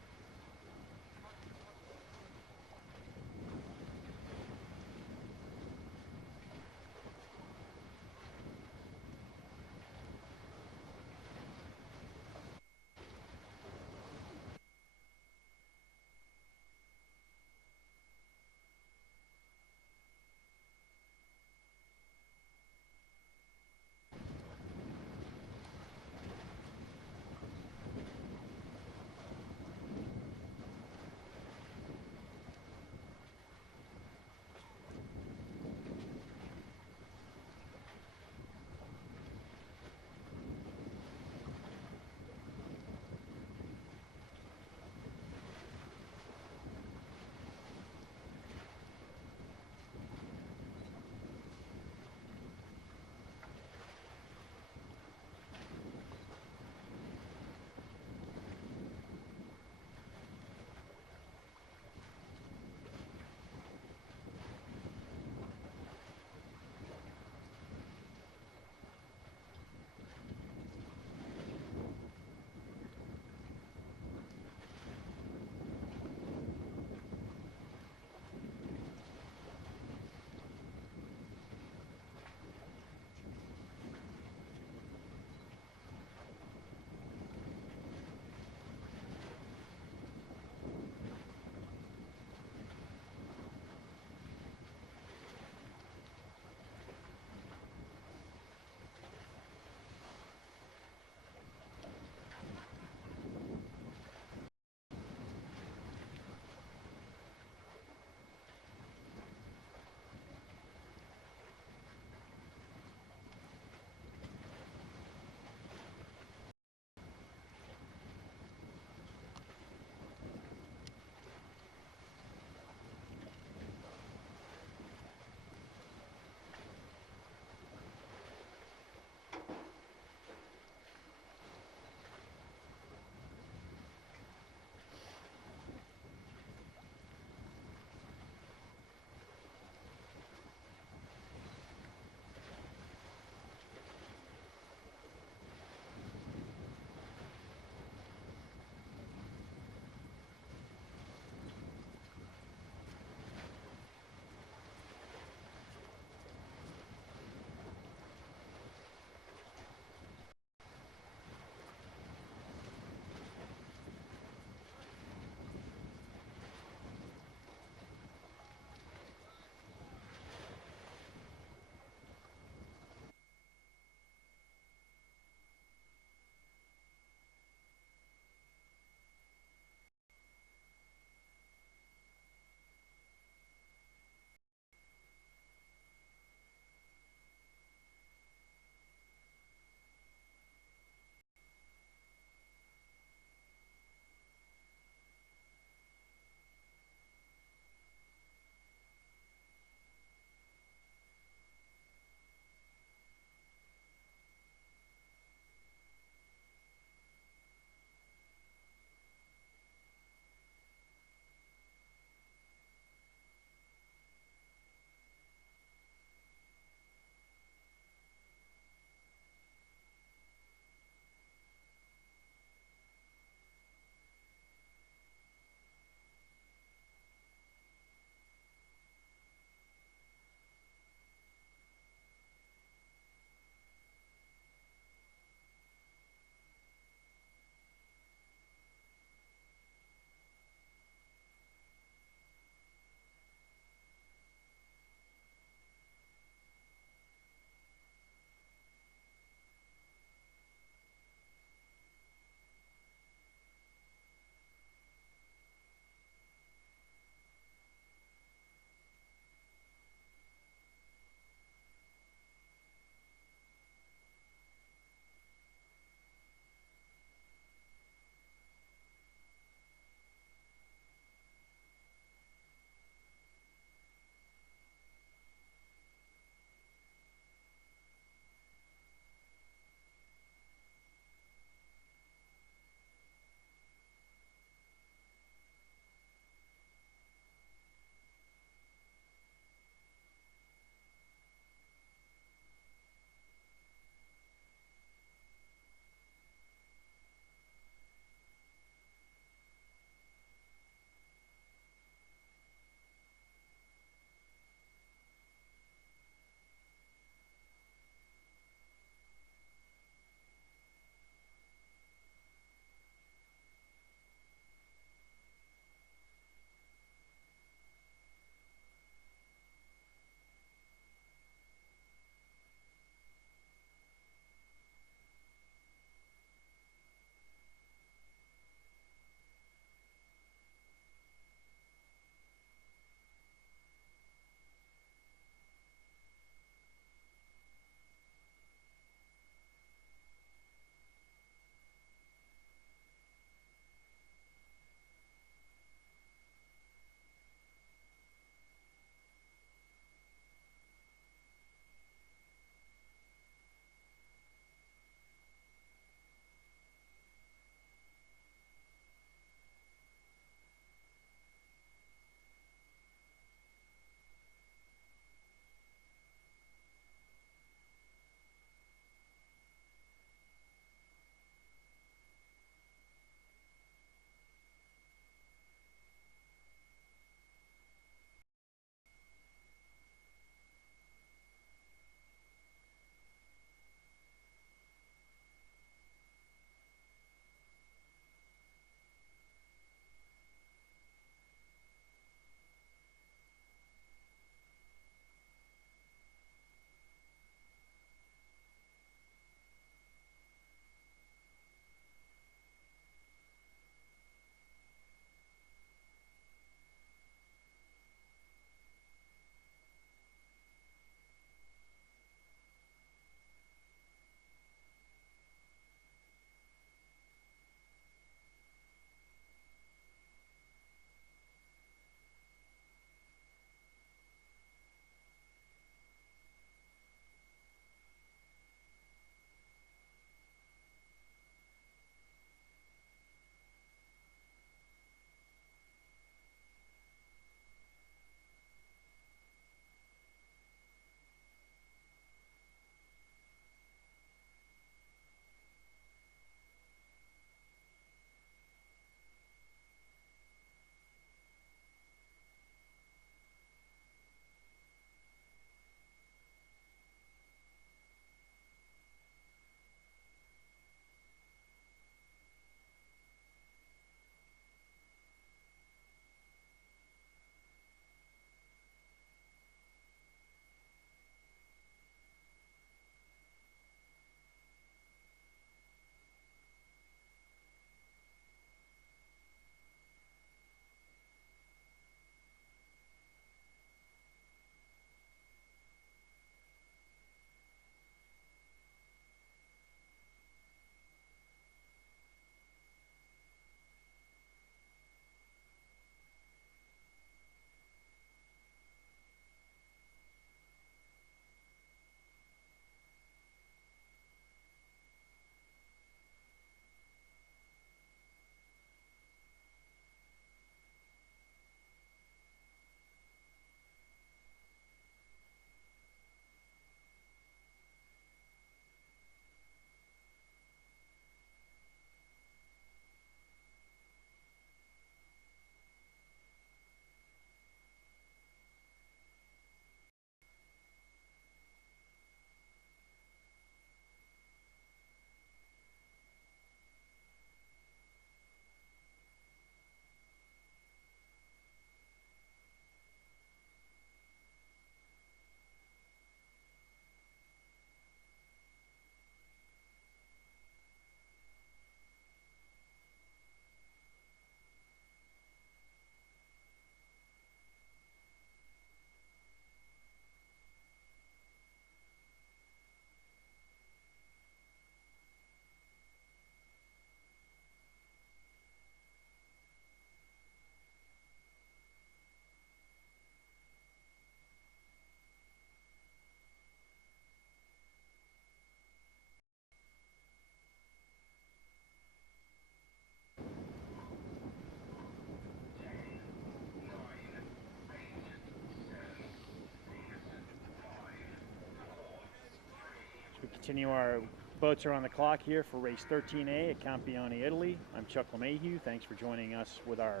Continue our boats are on the clock here for race 13A at Campione, Italy. I'm Chuck LeMahieu. Thanks for joining us with our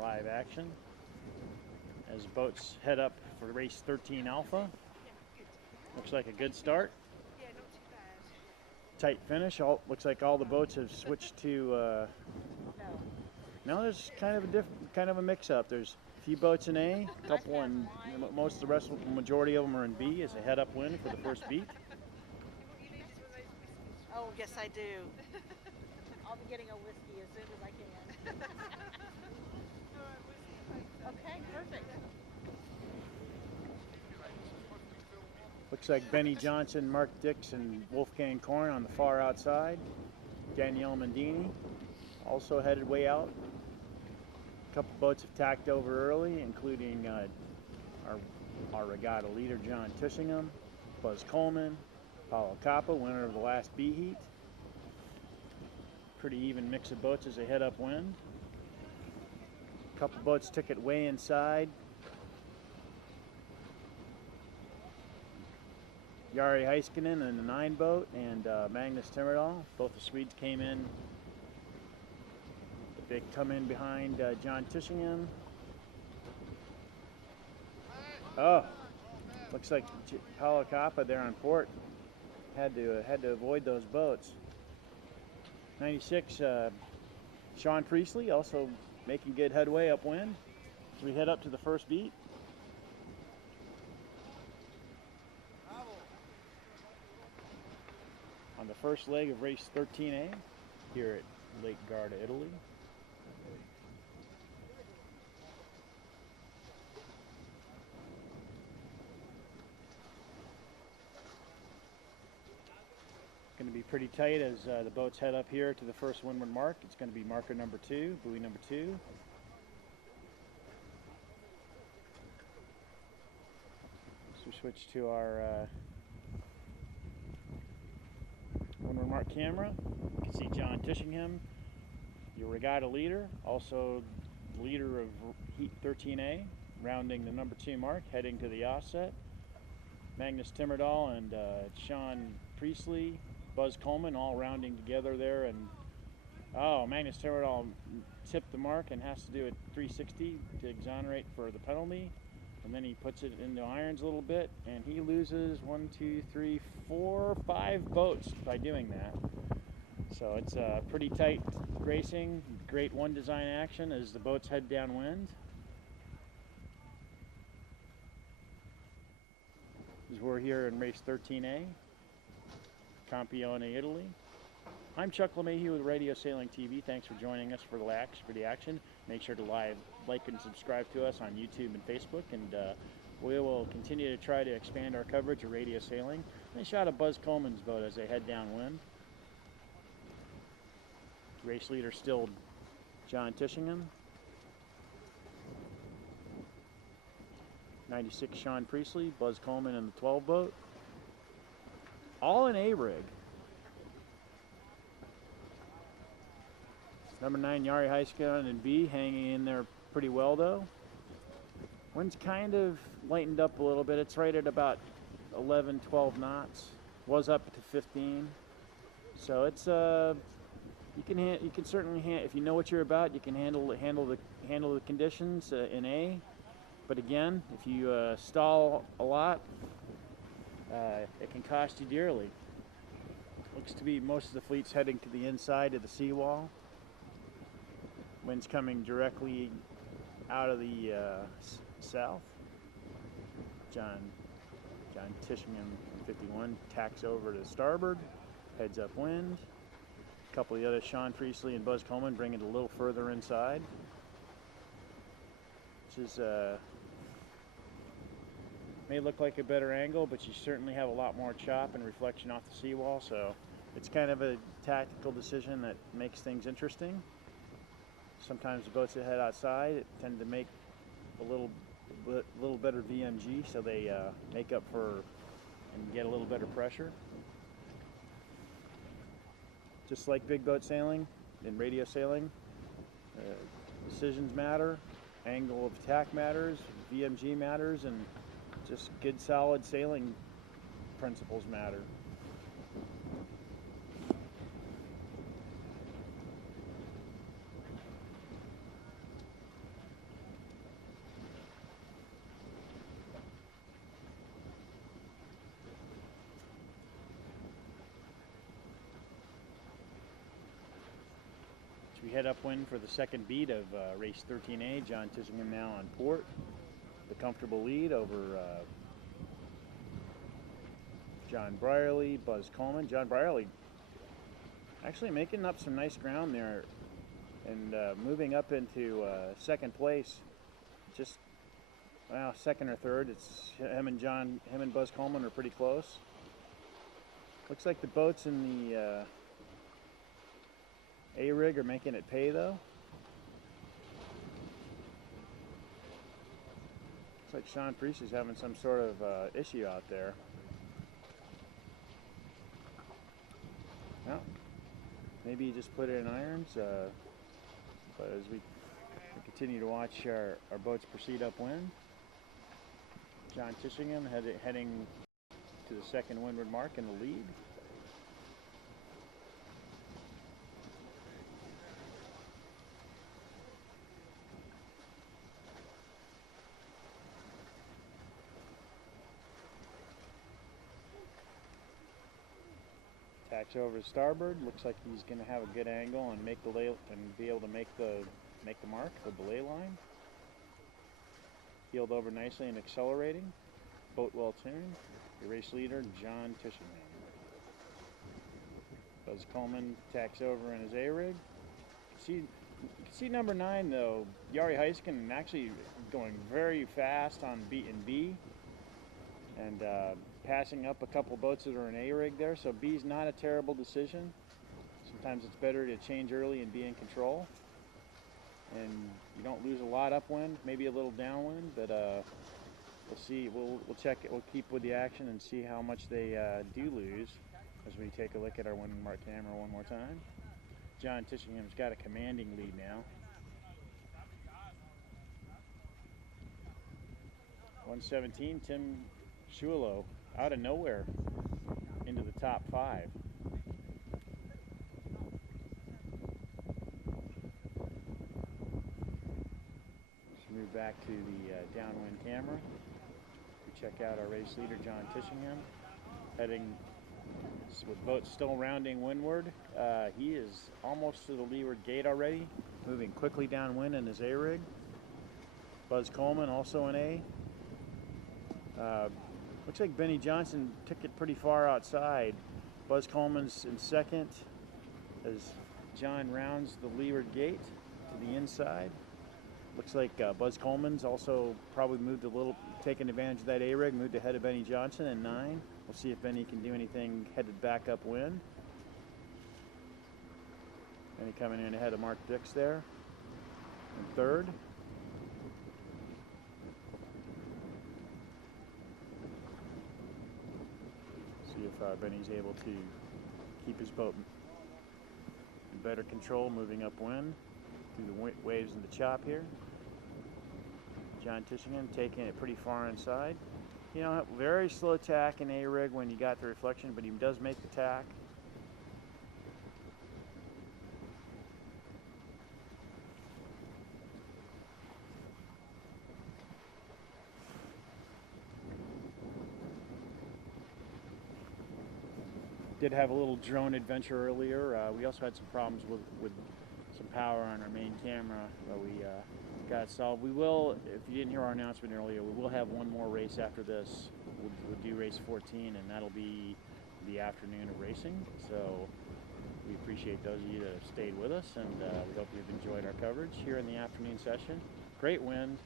live action. As boats head up for race 13 Alpha. Looks like a good start. Tight finish. Looks like all the boats have switched to. No, there's kind of a mix-up. There's a few boats in A, a couple in most of the rest. The majority of them are in B as they head upwind for the first beat. Oh, yes, I do. I'll be getting a whiskey as soon as I can. Okay, perfect. Looks like Benny Johnson, Mark Dix, and Wolfgang Korn on the far outside. Danielle Mendini also headed way out. A couple boats have tacked over early, including our regatta leader, John Tishingham, Buzz Coleman, Paulo Coppa, winner of the last B heat. Pretty even mix of boats as they head upwind. A couple boats took it way inside. Jari Heiskanen in the 9 boat and Magnus Timmerdahl. Both the Swedes came in. They come in behind John Tishingham. Oh, looks like Paulo Coppa there on port had to avoid those boats. 96, Sean Priestley also making good headway upwind as we head up to the first beat. On the first leg of race 13A here at Lake Garda, Italy. Going to be pretty tight as the boats head up here to the first windward mark. It's going to be marker number 2, buoy number 2. So we switch to our windward mark camera. You can see John Tishingham, your regatta leader, also leader of heat 13A, rounding the number 2 mark, heading to the offset. Magnus Timmerdahl and Sean Priestley, Buzz Coleman all rounding together there, and Magnus Timmerdahl tipped the mark and has to do a 360 to exonerate for the penalty, and then he puts it into irons a little bit, and he loses 1, 2, 3, 4, 5 boats by doing that. So it's pretty tight racing, great one design action as the boats head downwind. As we're here in race 13A. Campione, Italy. I'm Chuck LeMahieu with Radio Sailing TV. Thanks for joining us for the action. Make sure to like and subscribe to us on YouTube and Facebook, and we will continue to try to expand our coverage of radio sailing. They shot a Buzz Coleman's boat as they head downwind. Race leader still John Tishingham. 96 Sean Priestley, Buzz Coleman in the 12 boat. All in A rig. Number 9 Jari Heiskanen in B, hanging in there pretty well though. Wind's kind of lightened up a little bit. It's right at about 11, 12 knots. Was up to 15. So it's you can certainly if you know what you're about, you can handle the conditions in A. But again, if you stall a lot, it can cost you dearly. Looks to be most of the fleet's heading to the inside of the seawall. Wind's coming directly out of the south. John Tishingham 51 tacks over to starboard, heads upwind. A couple of the other, Sean Priestley and Buzz Coleman, bring it a little further inside. Which is may look like a better angle, but you certainly have a lot more chop and reflection off the seawall, so it's kind of a tactical decision that makes things interesting. Sometimes the boats that head outside tend to make a little better VMG, so they make up for and get a little better pressure. Just like big boat sailing and radio sailing, decisions matter, angle of attack matters, VMG matters, and just good solid sailing principles matter. So we head upwind for the second beat of race 13A. John Tishingham now on port. The comfortable lead over John Brierly, Buzz Coleman. John Brierly actually making up some nice ground there and moving up into second place. Just, well, second or third. It's him and Buzz Coleman are pretty close. Looks like the boats in the A-rig are making it pay though. Looks like Sean Priest is having some sort of issue out there. Well, maybe he just put it in irons, but as we continue to watch our boats proceed upwind, John Tishingham heading to the second windward mark in the lead. Tacks over to starboard. Looks like he's going to have a good angle and make the lay and be able to make the mark for the lay line. Heeled over nicely and accelerating. Boat well tuned. Your race leader, John Tishingham. Buzz Coleman tacks over in his A-rig. You can see number 9 though, Yari Heiskin, actually going very fast on B and B, and passing up a couple boats that are in A-rig there. So B's not a terrible decision. Sometimes it's better to change early and be in control, and you don't lose a lot upwind, maybe a little downwind, but we'll see. We'll check it. We'll keep with the action and see how much they do lose as we take a look at our windward mark camera one more time. John Tishingham's got a commanding lead now. 117, Tim Schulo out of nowhere into the top 5. Let's move back to the downwind camera. We check out our race leader, John Tishingham, heading with boats still rounding windward. He is almost to the leeward gate already, moving quickly downwind in his A-rig. Buzz Coleman also in A. Looks like Benny Johnson took it pretty far outside. Buzz Coleman's in second as John rounds the leeward gate to the inside. Looks like Buzz Coleman's also probably moved a little, taking advantage of that A-rig, moved ahead of Benny Johnson in 9. We'll see if Benny can do anything headed back upwind. Benny coming in ahead of Mark Dix there in third. See if Benny's able to keep his boat in better control moving upwind through the waves and the chop here. John Tishingham taking it pretty far inside. You know, very slow tack in A-rig when you got the reflection, but he does make the tack. Did have a little drone adventure earlier. We also had some problems with some power on our main camera, but we got it solved. We will, if you didn't hear our announcement earlier, we will have one more race after this. We'll do race 14, and that'll be the afternoon of racing. So we appreciate those of you that have stayed with us, and we hope you've enjoyed our coverage here in the afternoon session. Great wind,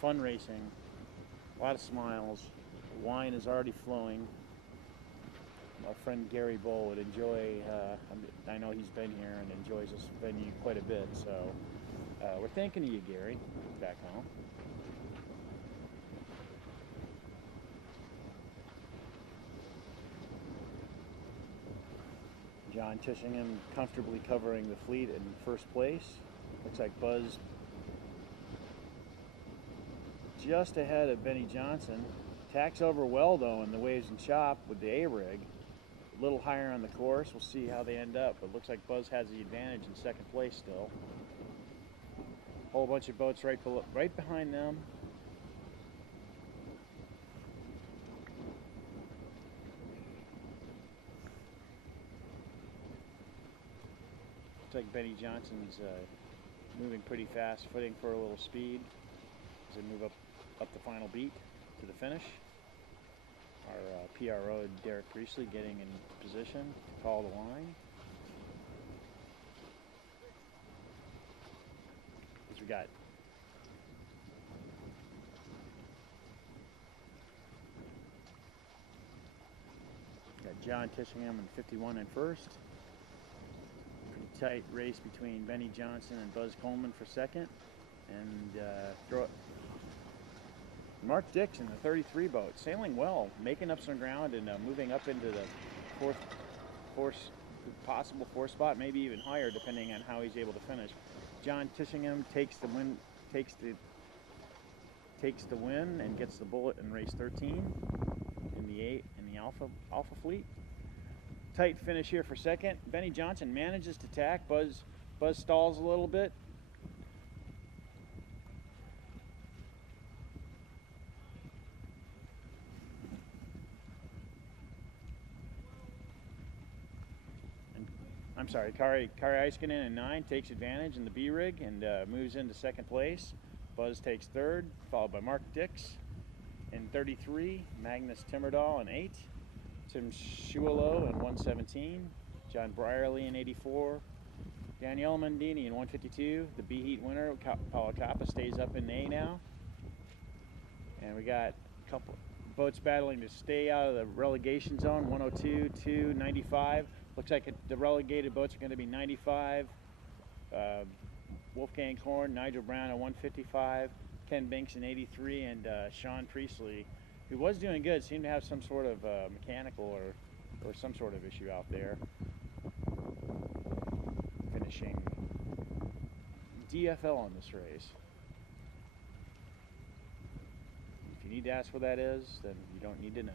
fun racing, a lot of smiles. Wine is already flowing. Our friend Gary Bull would enjoy, I know he's been here and enjoys this venue quite a bit, so we're thanking you, Gary, back home. John Tishingham comfortably covering the fleet in first place. Looks like Buzz just ahead of Benny Johnson. Tacks over well though in the waves and chop with the A-rig. A little higher on the course. We'll see how they end up, but looks like Buzz has the advantage in second place still. Whole bunch of boats right behind them. Looks like Benny Johnson's moving pretty fast, footing for a little speed as they move up the final beat to the finish. Our PRO, Derek Priestley, getting in position to call the line. As we got John Tishingham in 51 in first. Pretty tight race between Benny Johnson and Buzz Coleman for second. And Mark Dix in the 33 boat, sailing well, making up some ground and moving up into the possible fourth spot, maybe even higher depending on how he's able to finish. John Tishingham takes the win and gets the bullet in race 13 in the Alpha fleet. Tight finish here for second. Benny Johnson manages to tack. Buzz stalls a little bit. I'm sorry, Kari Iskanen in 9 takes advantage in the B rig and moves into second place. Buzz takes third, followed by Mark Dix in 33, Magnus Timmerdahl in 8, Tim Schuelo in 117, John Brierly in 84, Danielle Mundini in 152. The B Heat winner, Paula Kappa, stays up in A now. And we got a couple boats battling to stay out of the relegation zone, 102, 2, 95. Looks like the relegated boats are going to be 95. Wolfgang Korn, Nigel Brown at 155, Ken Binks in 83, and Sean Priestley, who was doing good, seemed to have some sort of mechanical or some sort of issue out there. Finishing DFL on this race. If you need to ask what that is, then you don't need to know.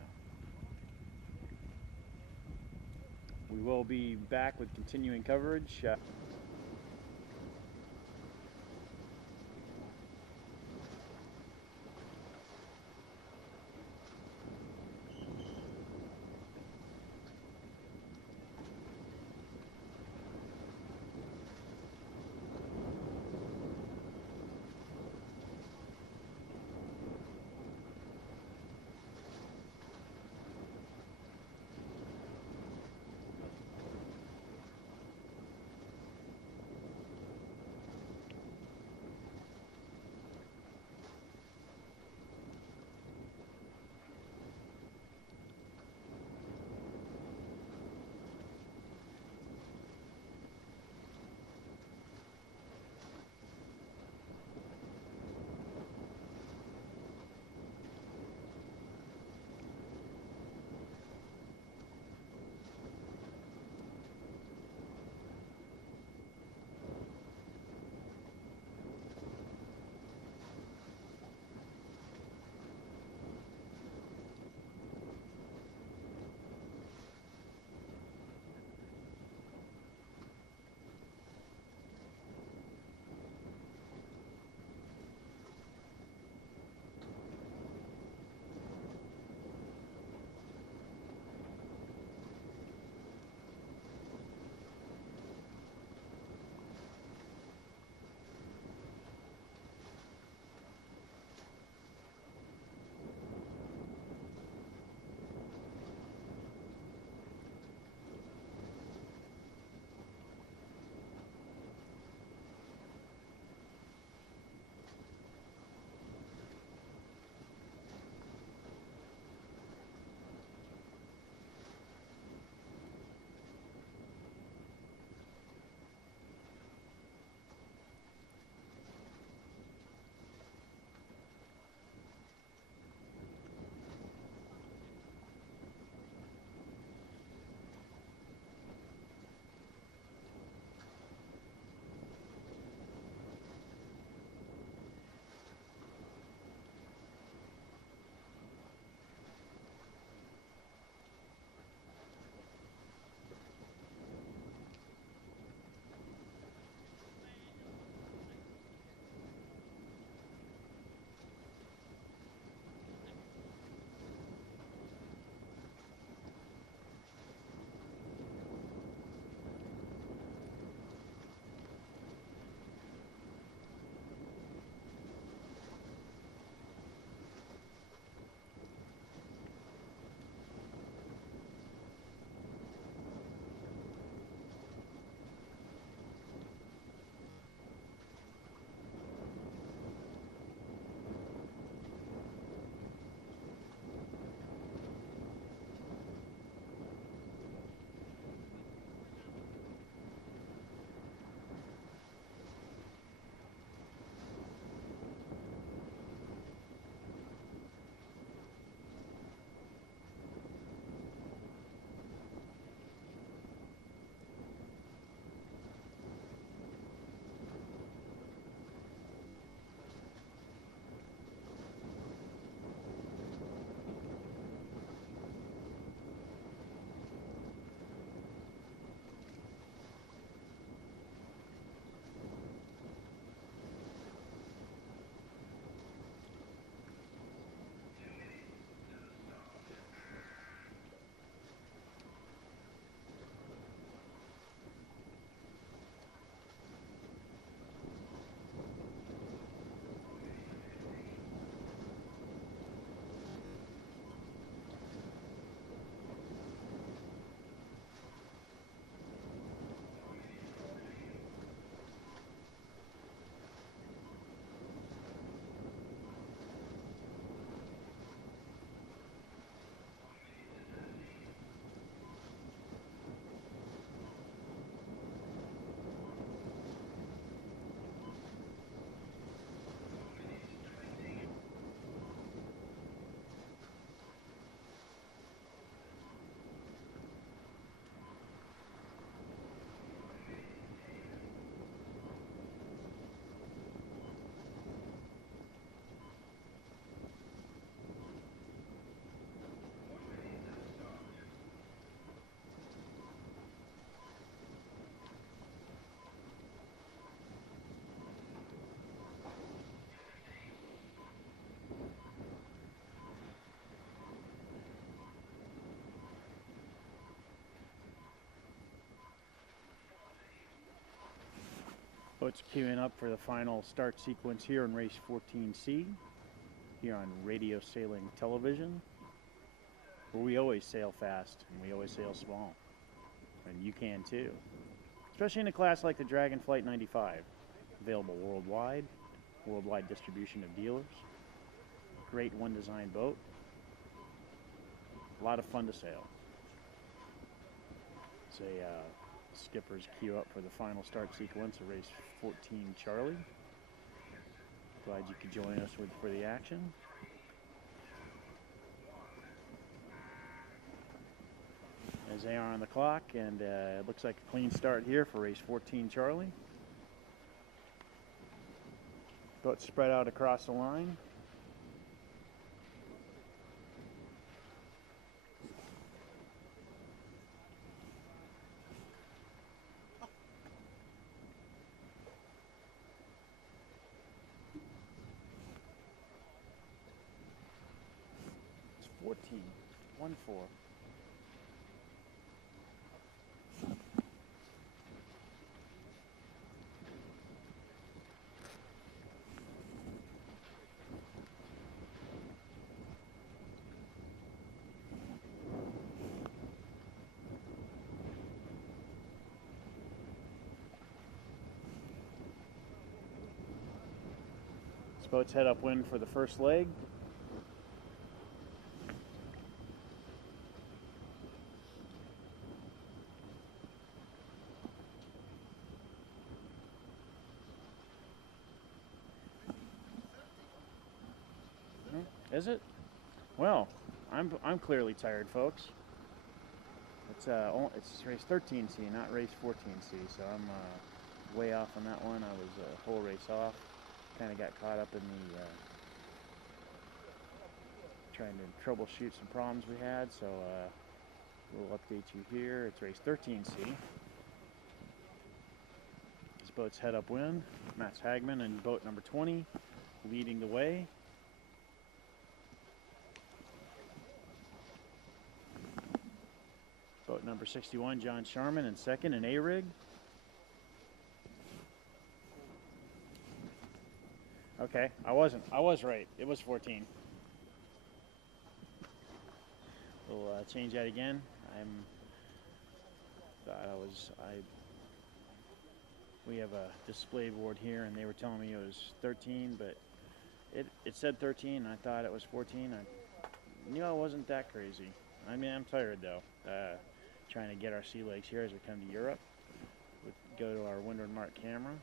We will be back with continuing coverage. Boats queuing up for the final start sequence here in race 14C, here on Radio Sailing Television, where we always sail fast and we always sail small. And you can too. Especially in a class like the Dragon Flight 95, available worldwide distribution of dealers. Great one design boat. A lot of fun to sail. It's a skippers queue up for the final start sequence of race 14 Charlie. Glad you could join us for the action. As they are on the clock, and it looks like a clean start here for race 14 Charlie. Boats spread out across the line. It's 14, 1-4. Boats head upwind for the first leg. Is it? Well, I'm clearly tired, folks. It's race 13C, not race 14C, so I'm way off on that one. I was a whole race off. Kind of got caught up in the trying to troubleshoot some problems we had, so we'll update you here. It's race 13C. These boats head upwind. Matt Hagman and boat number 20 leading the way. Boat number 61, John Sharman, in second, an A-rig. Okay, I was right. It was 14. We'll change that again. We have a display board here, and they were telling me it was 13, but it said 13, and I thought it was 14. I knew I wasn't that crazy. I mean, I'm tired though. Trying to get our sea legs here as we come to Europe. Go to our windward mark camera.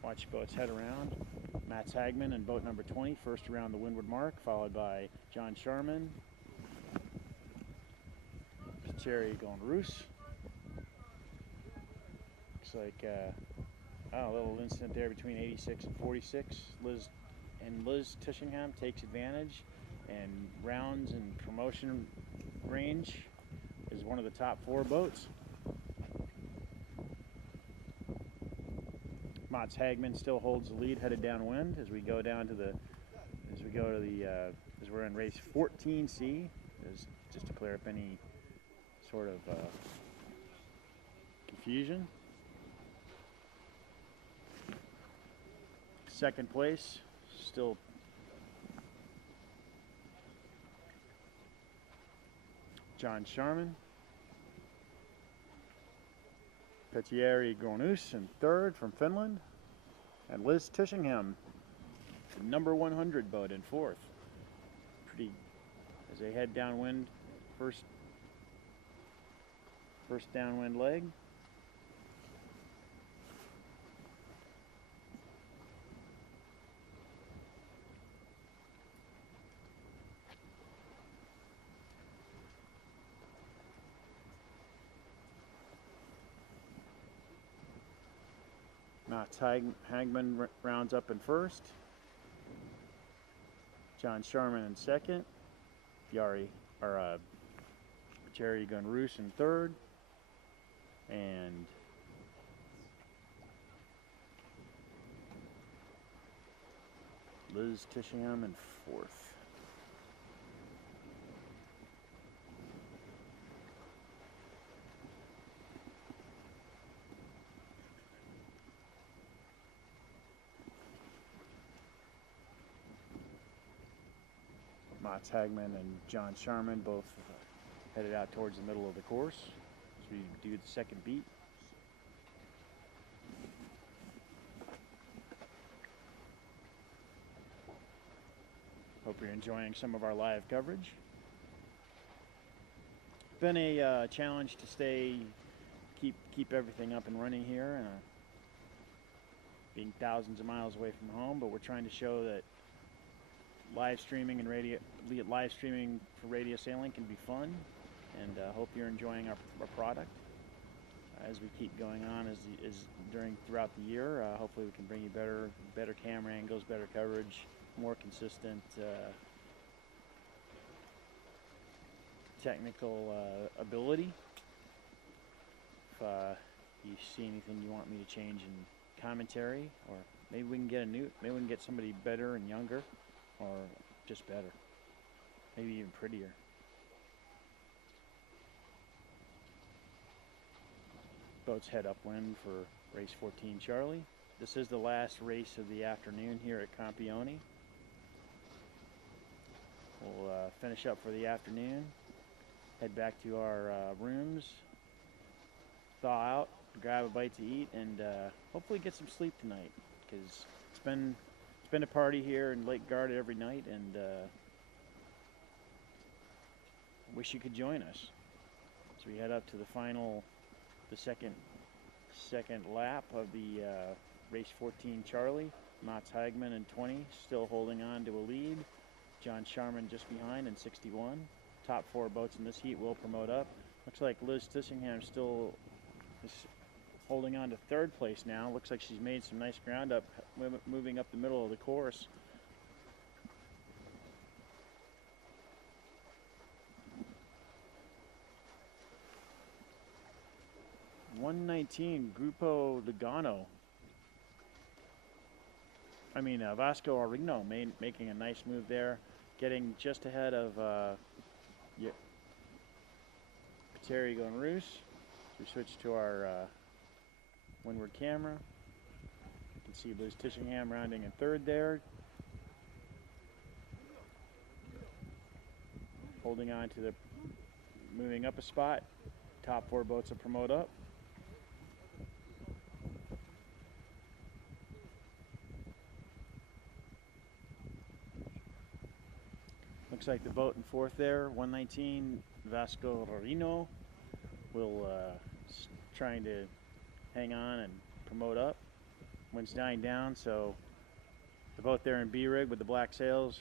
Watch boats head around. Matt Hagman and boat number 20, first around the windward mark, followed by John Sharman. Cherry going Roos. Looks like a little incident there between 86 and 46. Liz Tishingham takes advantage and rounds in promotion range is one of the top 4 boats. Mats Hagman still holds the lead, headed downwind as we go down to as we're in race 14C, just to clear up any sort of confusion. Second place, still John Sharman. Petieri Gronus in third from Finland. And Liz Tishingham, the number 100 boat, in fourth. Pretty, as they head downwind, first downwind leg. Hagman rounds up in first. John Sharman in second. Jerry Gunroos in third. And Liz Tishingham in fourth. Mats Hagman and John Sharman both headed out towards the middle of the course as we do the second beat. Hope you're enjoying some of our live coverage. Been a challenge to keep everything up and running here, being thousands of miles away from home, but we're trying to show that live streaming for radio sailing can be fun, and hope you're enjoying our product as we keep going on throughout the year. Hopefully we can bring you better camera angles, better coverage, more consistent technical ability. If you see anything you want me to change in commentary, or maybe we can get somebody better and younger, or just better, maybe even prettier. Boats head upwind for race 14 Charlie. This is the last race of the afternoon here at Campione. We'll finish up for the afternoon, head back to our rooms, thaw out, grab a bite to eat, and hopefully get some sleep tonight, because it's been a party here in Lake Garda every night, and wish you could join us. So we head up to the second lap of the race 14 Charlie. Mats Hagman in 20, still holding on to a lead. John Sharman just behind in 61. Top 4 boats in this heat will promote up. Looks like Liz Tissingham still is holding on to 3rd place now. Looks like she's made some nice ground up, moving up the middle of the course. (119) Grupo Lugano. Vasco Arino making a nice move there, getting just ahead of Terry Gonroos. We switch to our windward camera. You can see Liz Tissingham rounding in 3rd there. Holding on to moving up a spot. Top 4 boats will promote up. Looks like the boat in 4th there, 119 Vasco Arino, will trying to hang on and promote up. Wind's dying down, so the boat there in B rig with the black sails,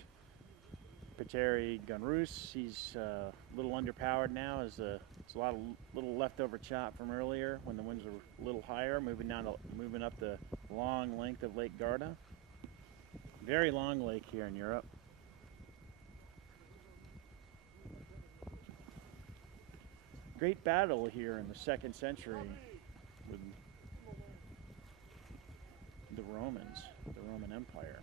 Pateri Gunroos, he's a little underpowered now, as it's a little leftover chop from earlier when the winds were a little higher, moving up the long length of Lake Garda. Very long lake here in Europe. Great battle here in the 2nd century with the Romans, the Roman Empire.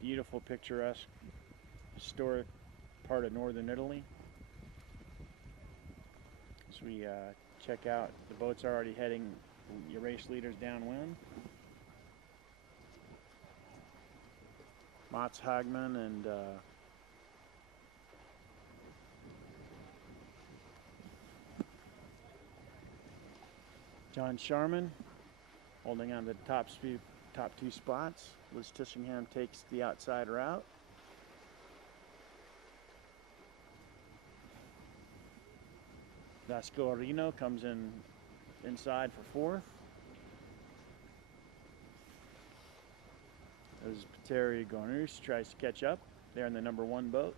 Beautiful, picturesque, historic part of northern Italy. As we check out, the boats are already heading, your race leaders downwind. Mats Hagman and John Sharman holding on to the top 2 spots. Liz Tissingham takes the outside route. Vasco Arino comes inside for 4th. As Pateri Gonroos tries to catch up there in the number 1 boat.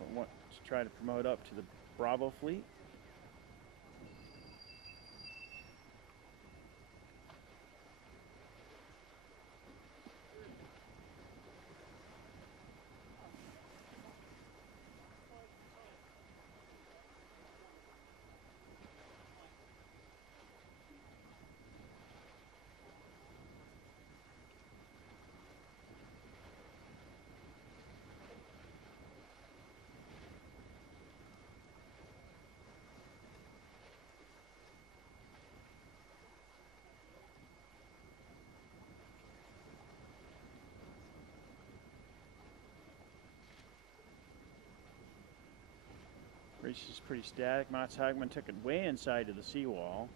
To try to promote up to the Bravo fleet. Race is pretty static. Mats Hagman took it way inside to the seawall.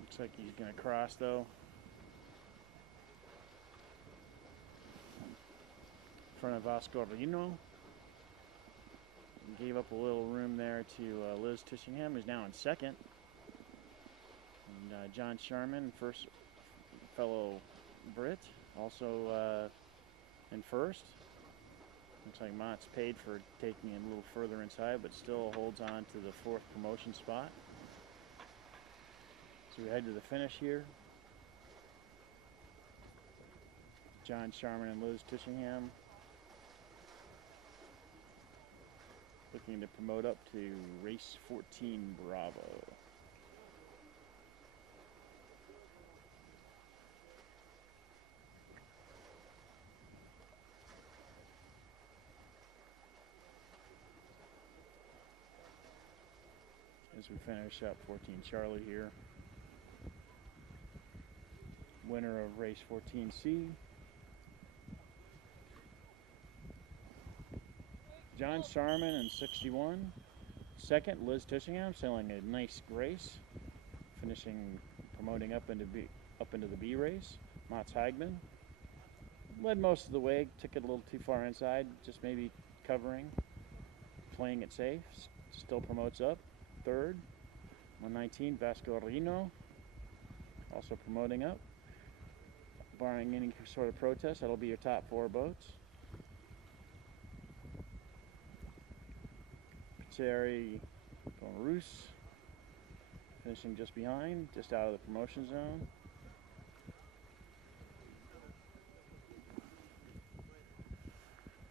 Looks like he's going to cross though. In front of Vascorino. Gave up a little room there to Liz Tishingham, who's now in second. And John Sharman, first fellow Brit, also in first. Looks like Mott's paid for taking him a little further inside, but still holds on to the fourth promotion spot. So we head to the finish here. John Sharman and Liz Tishingham looking to promote up to race 14 Bravo. As we finish up 14 Charlie here. Winner of race 14C. John Sharman in 61. Second, Liz Tishingham sailing a nice race, finishing promoting up into the B race. Mats Hagman led most of the way, took it a little too far inside, just maybe covering, playing it safe. Still promotes up. Third, 119 Vascorino, also promoting up. Barring any sort of protest, that'll be your top four boats. Pizzeri Rus finishing just behind, just out of the promotion zone.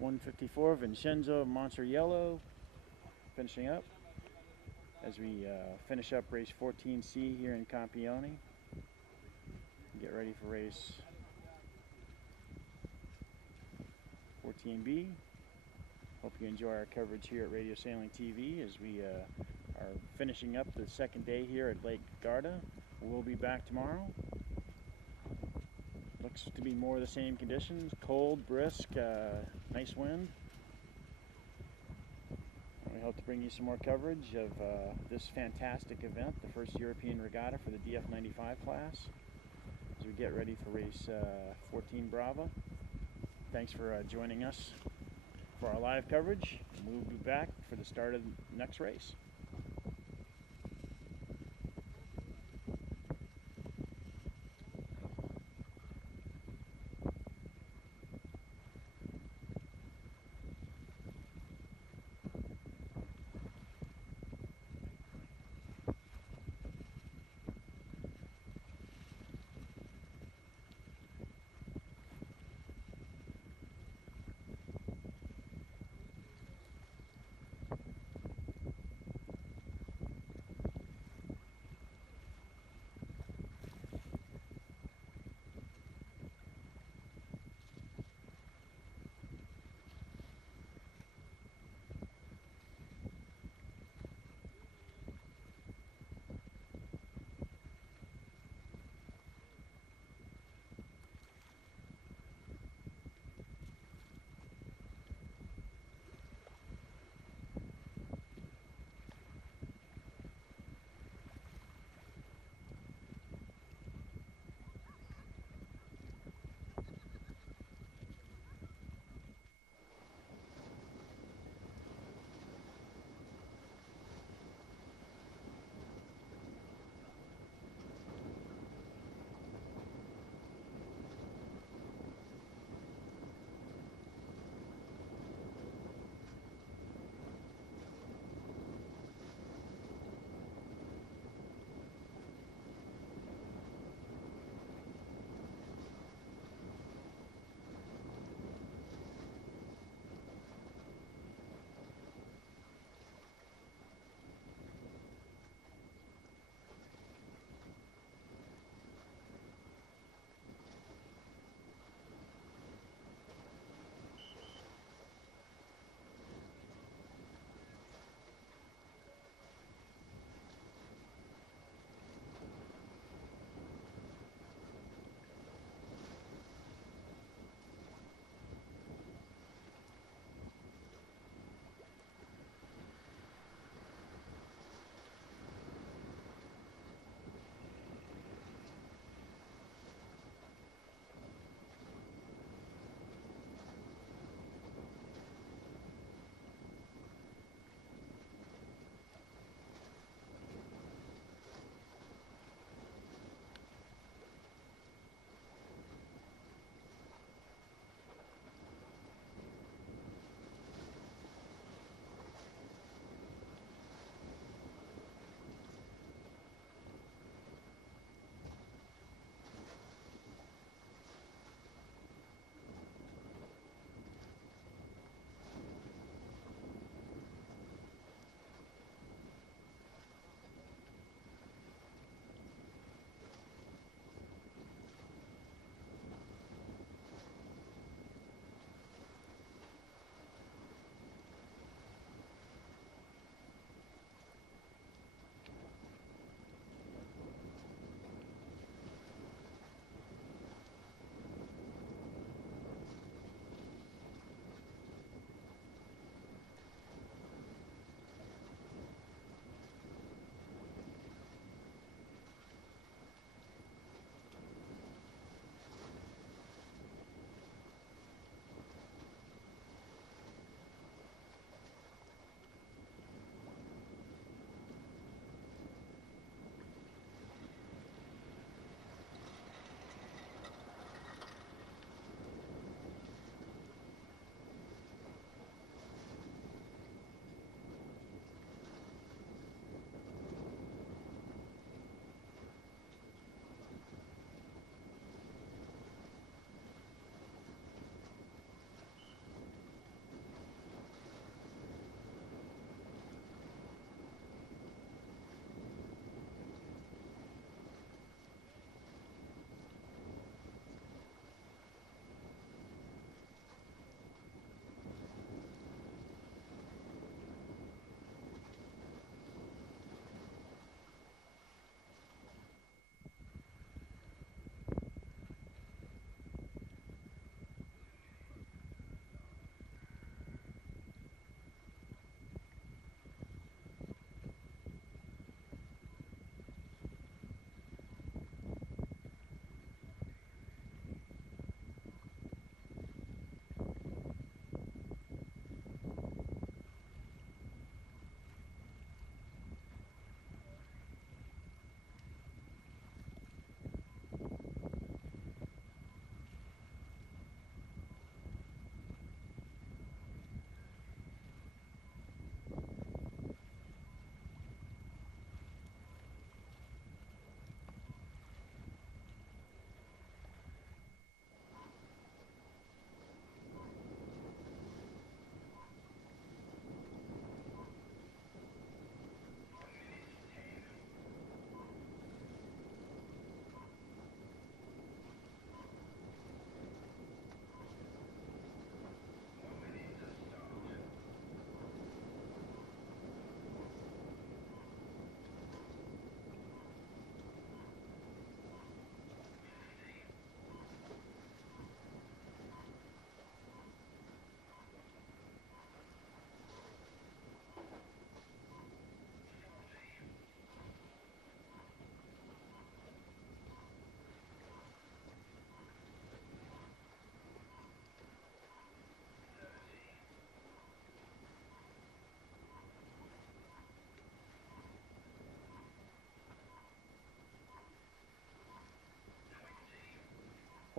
.154 Vincenzo Monteriello finishing up as we finish up race 14C here in Campione. Get ready for race 14B. Hope you enjoy our coverage here at Radio Sailing TV as we are finishing up the second day here at Lake Garda. We'll be back tomorrow. Looks to be more of the same conditions. Cold, brisk, nice wind. We hope to bring you some more coverage of this fantastic event, the first European regatta for the DF95 class, as we get ready for race 14 Bravo. Thanks for joining us for our live coverage. We'll be back for the start of the next race.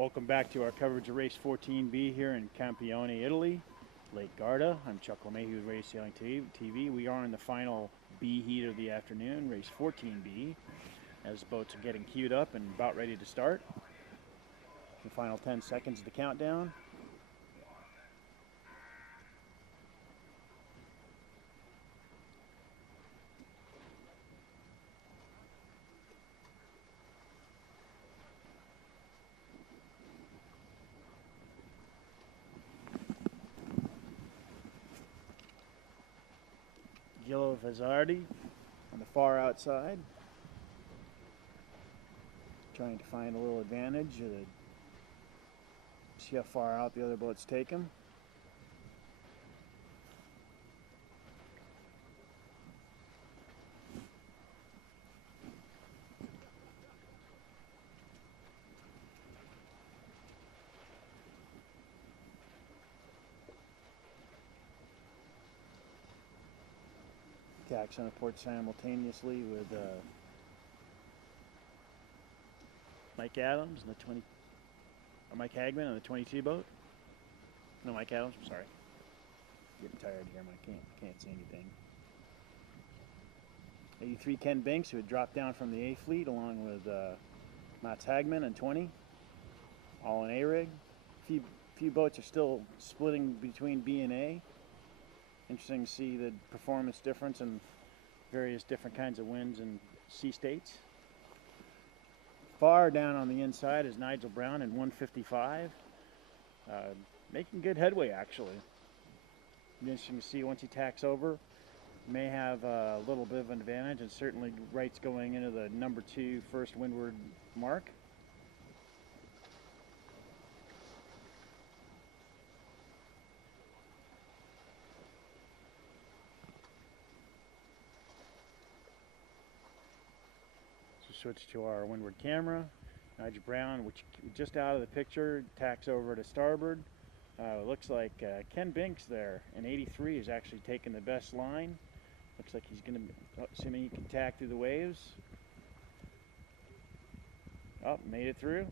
Welcome back to our coverage of race 14B here in Campione, Italy, Lake Garda. I'm Chuck LeMahieu with Race Sailing TV. We are in the final B heat of the afternoon, race 14B, as boats are getting queued up and about ready to start. The final 10 seconds of the countdown. Gillo Vazzardi on the far outside, trying to find a little advantage, see how far out the other boats take him. Tacks on the port simultaneously with Mike Adams and the Mike Hagman on the 22 boat. No, Mike Adams. I'm sorry. Getting tired here. I can't see anything. 83 Ken Binks, who had dropped down from the A fleet, along with Mats Hagman and 20, all in A rig. Few boats are still splitting between B and A. Interesting to see the performance difference in various different kinds of winds and sea states. Far down on the inside is Nigel Brown in 155, making good headway actually. Interesting to see once he tacks over, may have a little bit of an advantage, and certainly Wright's going into the number 2 first windward mark. Switch to our windward camera. Nigel Brown, which just out of the picture, tacks over to starboard. Looks like Ken Binks there in 83 is actually taking the best line. Looks like he's going to, assuming he can tack through the waves. Oh, made it through.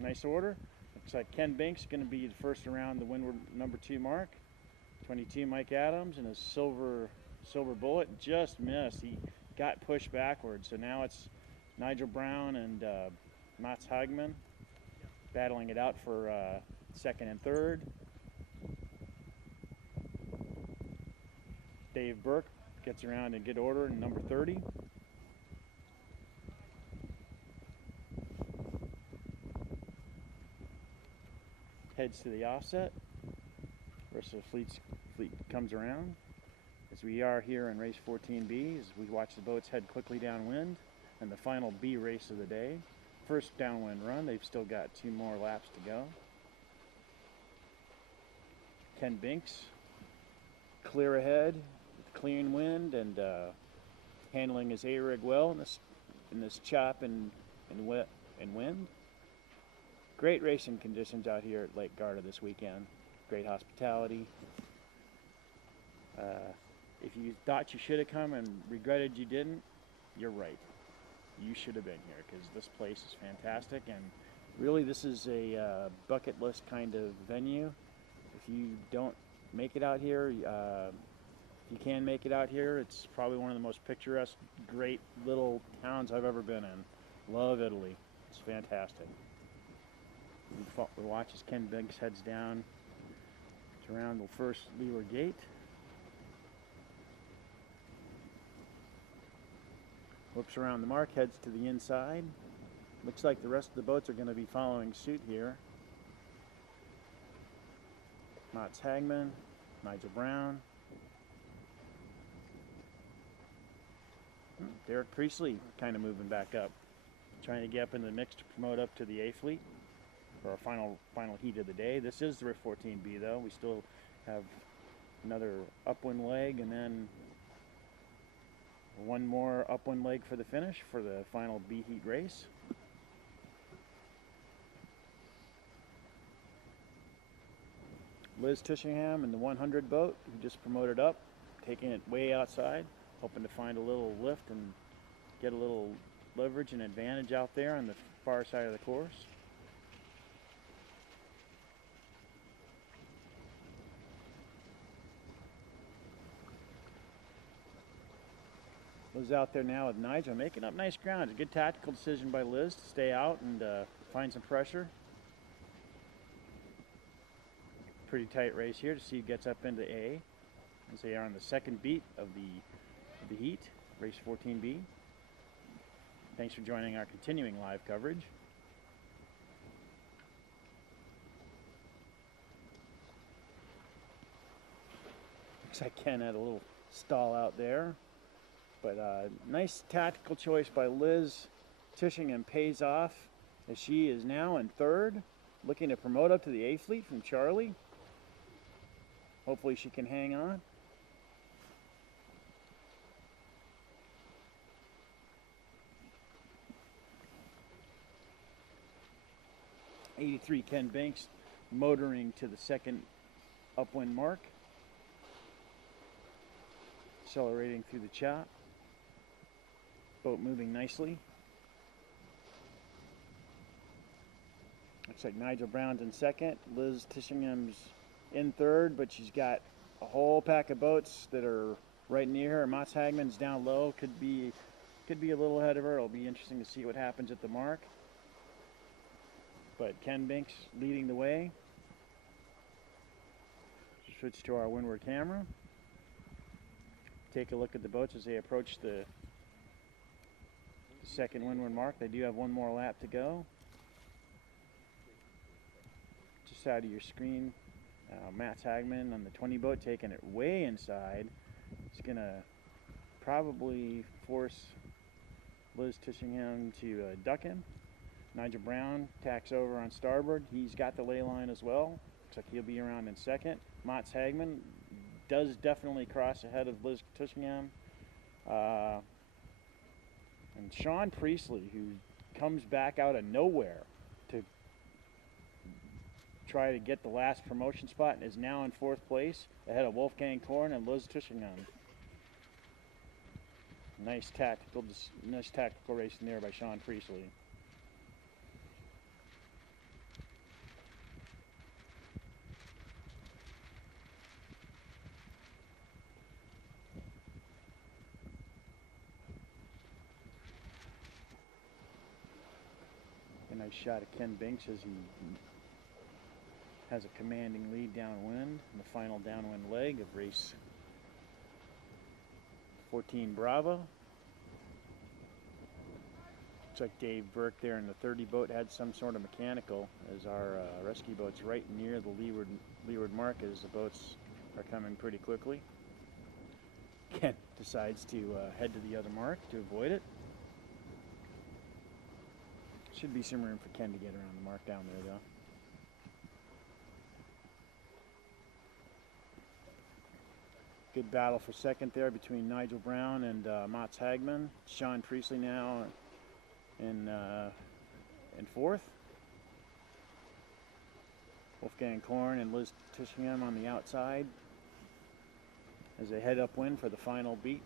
Nice order. Looks like Ken Binks is going to be the first around the windward number 2 mark. 22 Mike Adams and his silver bullet just missed. He got pushed backwards, so now it's Nigel Brown and Mats Hagman battling it out for second and third. Dave Burke gets around in good order in number 30. Heads to the offset. The rest of the fleet comes around. As we are here in race 14B, as we watch the boats head quickly downwind. And the final B race of the day. First downwind run, they've still got 2 more laps to go. Ken Binks, clear ahead, with clean wind and handling his A-rig well in this chop and wind. Great racing conditions out here at Lake Garda this weekend. Great hospitality. If you thought you should have come and regretted you didn't, you're right. You should have been here, because this place is fantastic, and really this is a bucket list kind of venue. If you don't make it out here, if you can make it out here, it's probably one of the most picturesque, great little towns I've ever been in. Love Italy. It's fantastic. We watch as Ken Binks heads down to around the first leeward gate. Whoops around the mark, heads to the inside. Looks like the rest of the boats are going to be following suit here. Mats Hagman, Nigel Brown. Derek Priestley kind of moving back up. Trying to get up in the mix to promote up to the A fleet for our final heat of the day. This is the 14B though. We still have another upwind leg and then one more upwind leg for the finish for the final B heat race. Liz Tushingham in the 100 boat, who just promoted up, taking it way outside, hoping to find a little lift and get a little leverage and advantage out there on the far side of the course. Liz out there now with Nigel, making up nice ground. It's a good tactical decision by Liz to stay out and find some pressure. Pretty tight race here to see who gets up into A, as they are on the second beat of the heat, race 14B. Thanks for joining our continuing live coverage. Looks like Ken had a little stall out there. But nice tactical choice by Liz. Tishingham pays off as she is now in third, looking to promote up to the A fleet from Charlie. Hopefully she can hang on. '83 Ken Banks motoring to the second upwind mark. Accelerating through the chop. Boat moving nicely. Looks like Nigel Brown's in second. Liz Tishingham's in third, but she's got a whole pack of boats that are right near her. Mats Hagman's down low. Could be a little ahead of her. It'll be interesting to see what happens at the mark. But Ken Banks leading the way. Switch to our windward camera. Take a look at the boats as they approach the second windward mark. They do have one more lap to go. Just out of your screen, Mats Hagman on the 20 boat taking it way inside. It's going to probably force Liz Tishingham to duck him. Nigel Brown tacks over on starboard. He's got the ley line as well. Looks like he'll be around in second. Mats Hagman does definitely cross ahead of Liz Tishingham. And Sean Priestley, who comes back out of nowhere to try to get the last promotion spot, and is now in fourth place ahead of Wolfgang Korn and Liz Tishingham. Nice tactical racing there by Sean Priestley. Nice shot of Ken Banks as he has a commanding lead downwind in the final downwind leg of race 14 Bravo. Looks like Dave Burke there in the 30 boat had some sort of mechanical, as our rescue boat's right near the leeward mark as the boats are coming pretty quickly. Ken decides to head to the other mark to avoid it. Should be some room for Ken to get around the mark down there, though. Good battle for second there between Nigel Brown and Mats Hagman. Sean Priestley now in fourth. Wolfgang Korn and Liz Tishingham on the outside as they head upwind for the final beat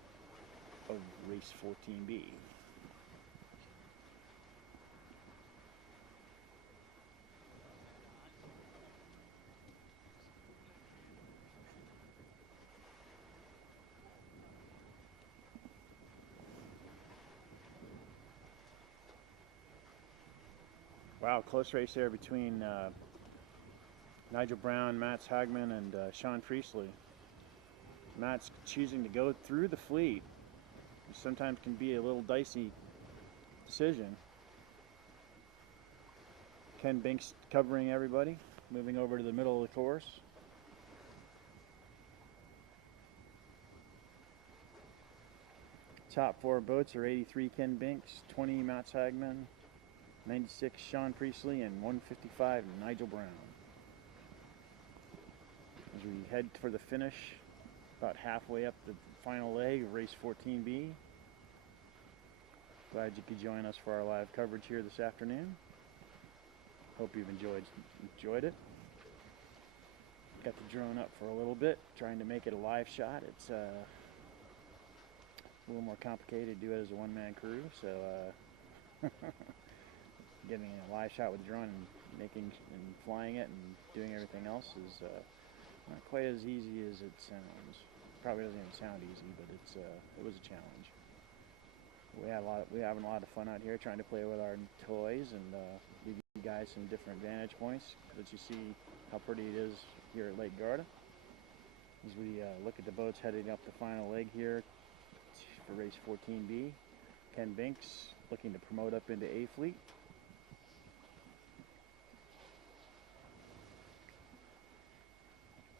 of race 14B. Wow, close race there between Nigel Brown, Mats Hagman, and Sean Priestley. Mats choosing to go through the fleet, which sometimes can be a little dicey decision. Ken Banks covering everybody, moving over to the middle of the course. Top four boats are 83 Ken Banks, 20 Mats Hagman, 96 Sean Priestley, and 155 Nigel Brown. As we head for the finish, about halfway up the final leg of race 14B. Glad you could join us for our live coverage here this afternoon. Hope you've enjoyed it. Got the drone up for a little bit, trying to make it a live shot. It's a little more complicated to do it as a one-man crew, so getting a live shot with the drone and making and flying it and doing everything else is not quite as easy as it sounds. Probably doesn't even sound easy, but it was a challenge. We're having a lot of fun out here trying to play with our toys and give you guys some different vantage points that you see how pretty it is here at Lake Garda. As we look at the boats heading up the final leg here for race 14B. Ken Binks looking to promote up into A Fleet.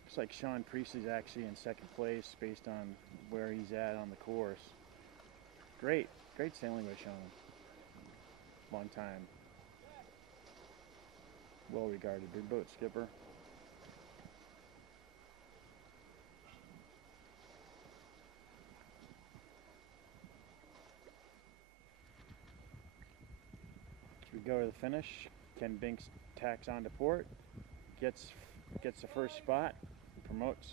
Looks like Sean Priestley's actually in second place based on where he's at on the course. Great sailing by Sean. Long time. Well regarded big boat skipper. As we go to the finish, Ken Binks tacks onto port, gets the first spot, promotes.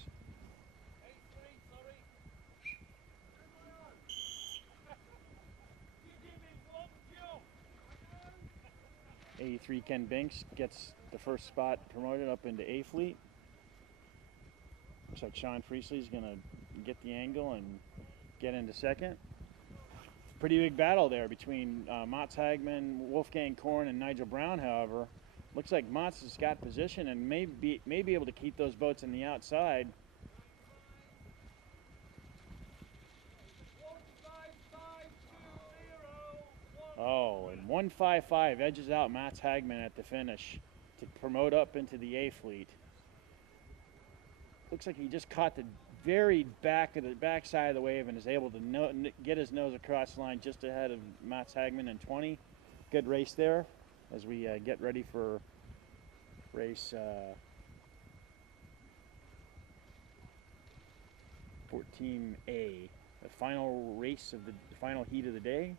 83 Ken Binks gets the first spot, promoted up into A Fleet. Looks like Sean Priestley's going to get the angle and get into second. Pretty big battle there between Mats Hagman, Wolfgang Korn, and Nigel Brown, however. Looks like Mats has got position and may be able to keep those boats on the outside. Oh, and 155 edges out Mats Hagman at the finish to promote up into the A Fleet. Looks like he just caught the very back side of the wave and is able to get his nose across the line just ahead of Mats Hagman in 20. Good race there as we get ready for race 14A, the final race of the final heat of the day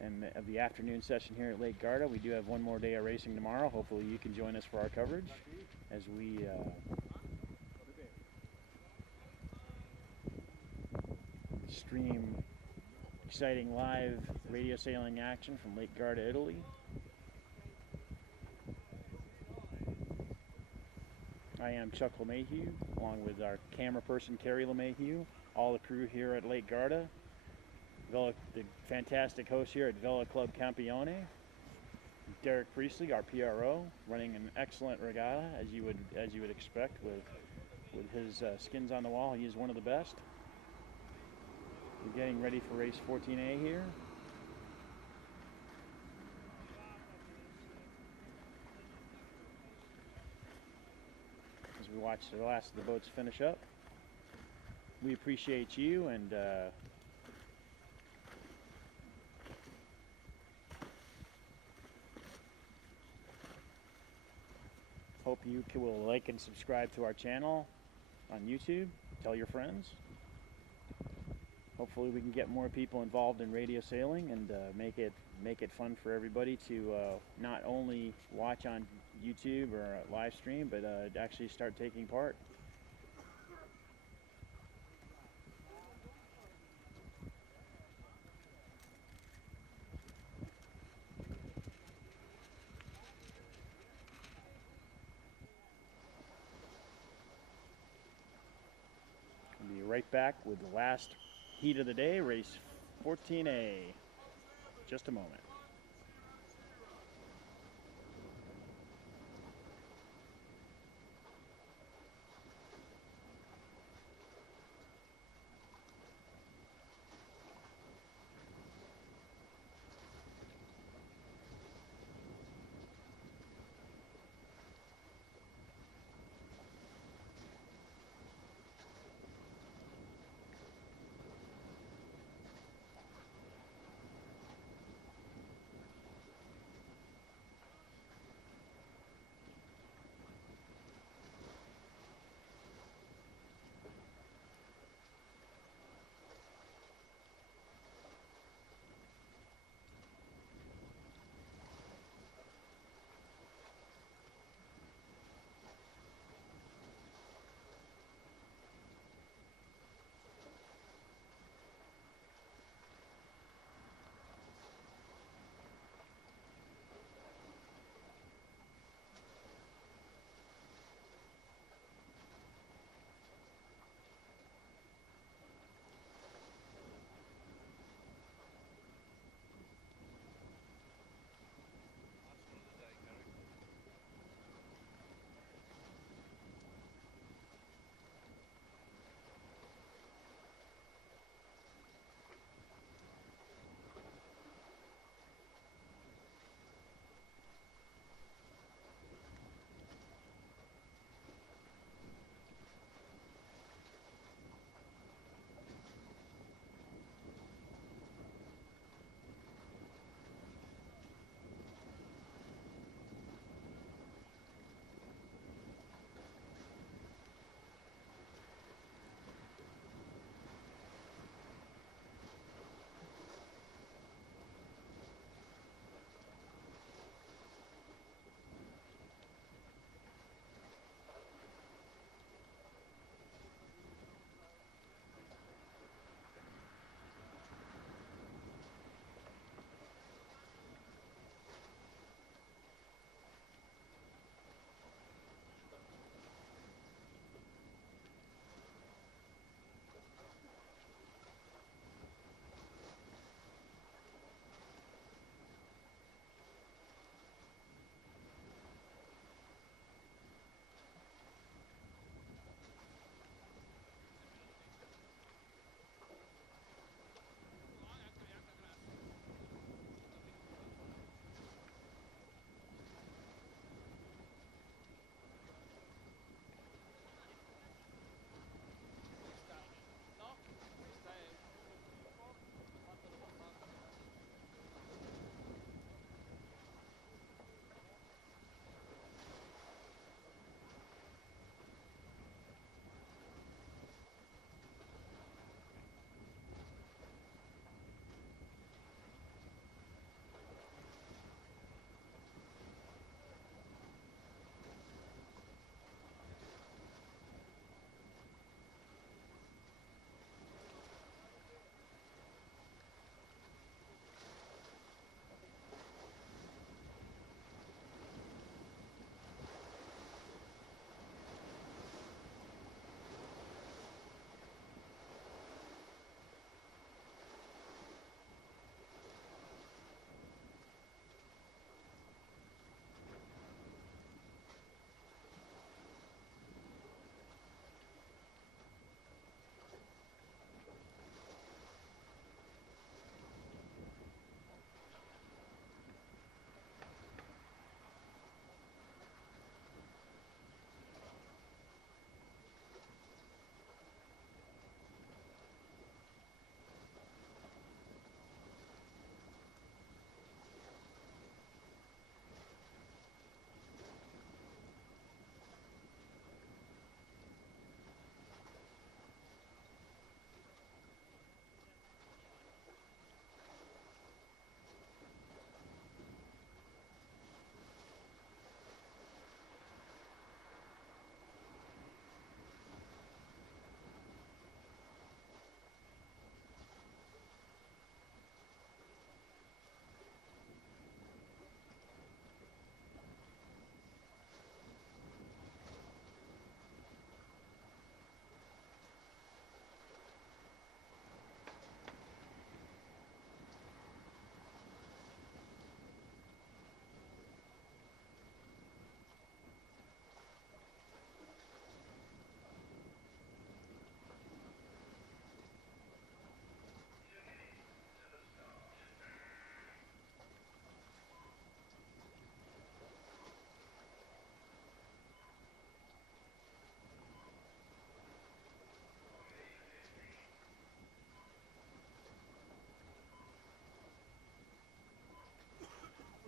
and of the afternoon session here at Lake Garda. We do have one more day of racing tomorrow. Hopefully you can join us for our coverage as we stream exciting live radio sailing action from Lake Garda, Italy. I am Chuck LeMahieu, along with our camera person Carrie LeMahieu, all the crew here at Lake Garda, the fantastic host here at Vela Club Campione, Derek Priestley, our PRO, running an excellent regatta as you would expect with his skins on the wall. He is one of the best. We're getting ready for race 14A here. As we watch the last of the boats finish up. We appreciate you and hope you will like and subscribe to our channel on YouTube. Tell your friends. Hopefully we can get more people involved in radio sailing and make it fun for everybody to not only watch on YouTube or live stream, but actually start taking part. We'll be right back with the last heat of the day, race 14A. Just a moment.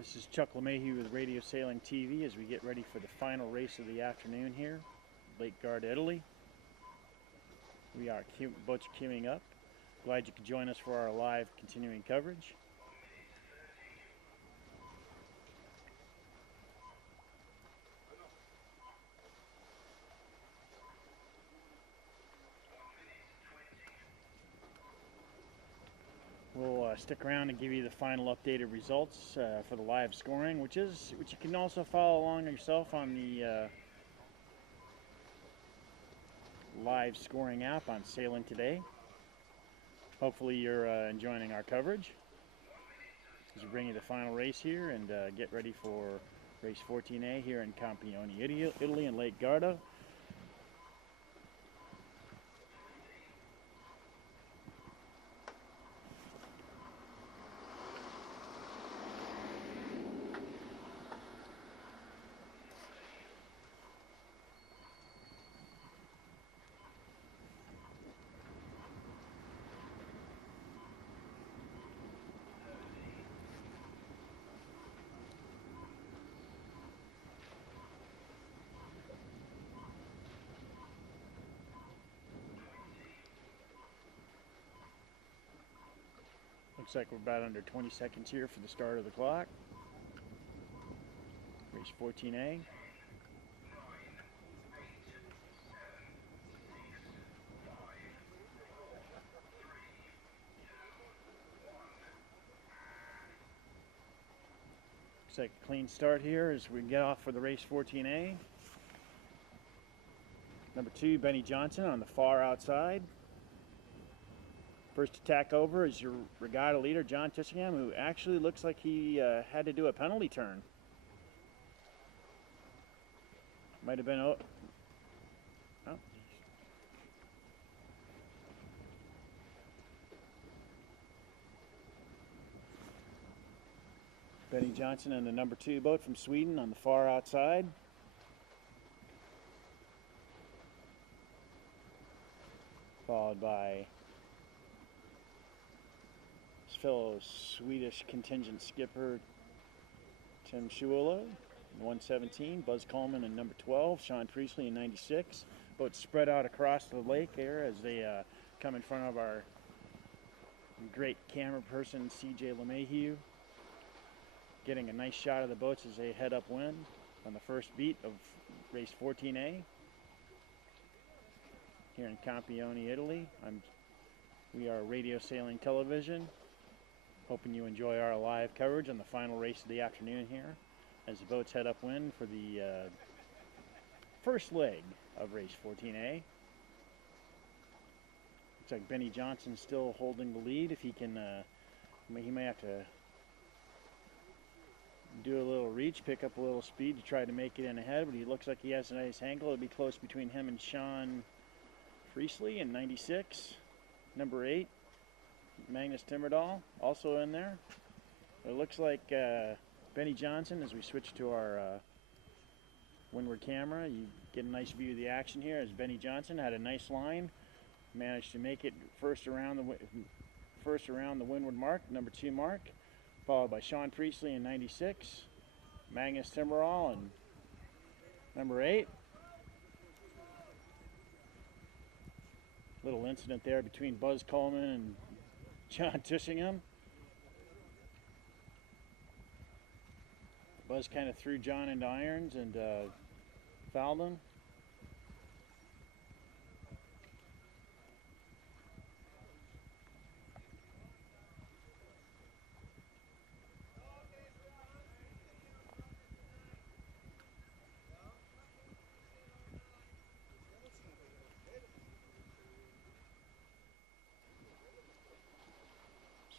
This is Chuck LeMahieu with Radio Sailing TV as we get ready for the final race of the afternoon here, Lake Garda, Italy. Boats are queuing up. Glad you could join us for our live continuing coverage. We'll stick around and give you the final updated results for the live scoring, which you can also follow along yourself on the live scoring app on Sailing Today. Hopefully you're enjoying our coverage as we bring you the final race here and get ready for race 14A here in Campione, Italy, in Lake Garda. Looks like we're about under 20 seconds here for the start of the clock. Race 14A. Looks like a clean start here as we get off for the race 14A. Number 2, Benny Johnson on the far outside. First attack over is your regatta leader, John Tissingham, who actually looks like he had to do a penalty turn. Might have been... Oh. Benny Johnson and the number 2 boat from Sweden on the far outside. Followed by his fellow Swedish contingent skipper Tim Schuolo in 117, Buzz Coleman in number 12, Sean Priestley in 96. Boats spread out across the lake there as they come in front of our great camera person CJ LeMahieu, getting a nice shot of the boats as they head upwind on the first beat of race 14A here in Campione, Italy. We are Radio Sailing Television, hoping you enjoy our live coverage on the final race of the afternoon here as the boats head upwind for the first leg of race 14A. Looks like Benny Johnson still holding the lead. If he can, he may have to do a little reach, pick up a little speed to try to make it in ahead, but he looks like he has a nice angle. It'll be close between him and Sean Priestley in 96. Number 8, Magnus Timmerdahl, also in there. It looks like Benny Johnson, as we switch to our windward camera, you get a nice view of the action here as Benny Johnson had a nice line, managed to make it first around the windward mark, number 2 mark, followed by Sean Priestley in 96, Magnus Timmerdahl and number 8. Little incident there between Buzz Coleman and John Tissingham. Buzz kind of threw John into irons and fouled him.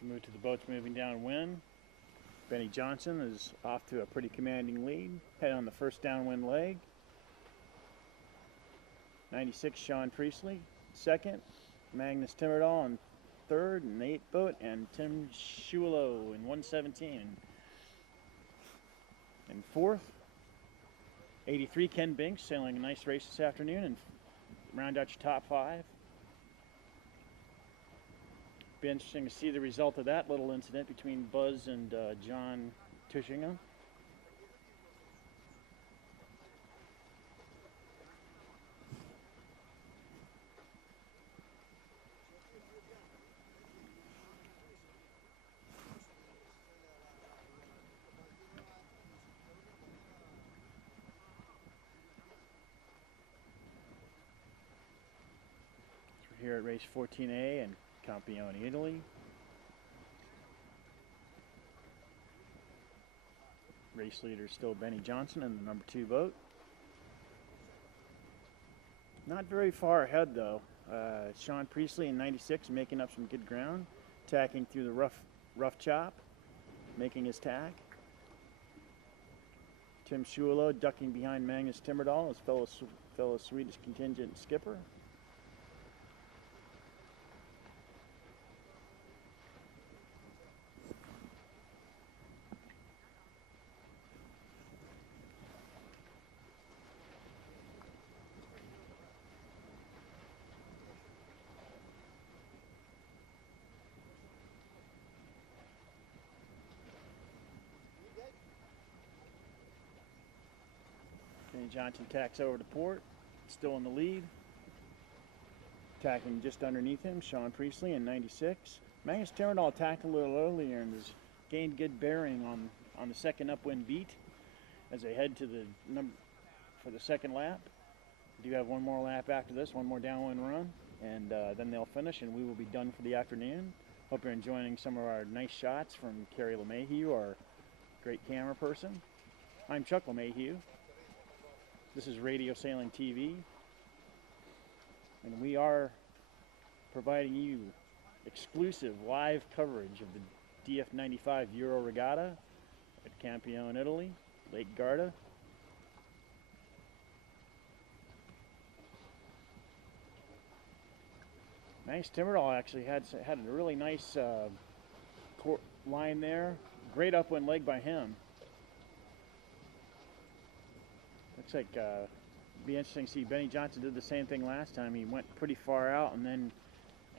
Move to the boats moving downwind. Benny Johnson is off to a pretty commanding lead, head on the first downwind leg. 96, Sean Priestley, second. Magnus Timmerdahl in third, and 8 boat, and Tim Schuolo in 117. In fourth, 83, Ken Binks, sailing a nice race this afternoon, and round out your top 5. Be interesting to see the result of that little incident between Buzz and John Tishingham. We're here at race 14A in Campione, Italy. Race leader is still Benny Johnson in the number 2 boat. Not very far ahead though. Sean Priestley in 96 making up some good ground, tacking through the rough chop, making his tack. Tim Schuelo ducking behind Magnus Timmerdahl, his fellow Swedish contingent skipper. Benny Johnson tacks over to port, still in the lead. Tacking just underneath him, Sean Priestley in 96. Magnus Timmerdahl attacked a little earlier and has gained good bearing on the second upwind beat as they head to for the second lap. We do have one more lap after this, one more downwind run, and then they'll finish and we will be done for the afternoon. Hope you're enjoying some of our nice shots from Carrie LeMahieu, our great camera person. I'm Chuck LeMahieu. This is Radio Sailing TV, and we are providing you exclusive live coverage of the DF95 Euro Regatta at Campione, Italy, Lake Garda. Magnus Timmerdahl actually had a really nice line there. Great upwind leg by him. Looks like it'd be interesting to see. Benny Johnson did the same thing last time. He went pretty far out and then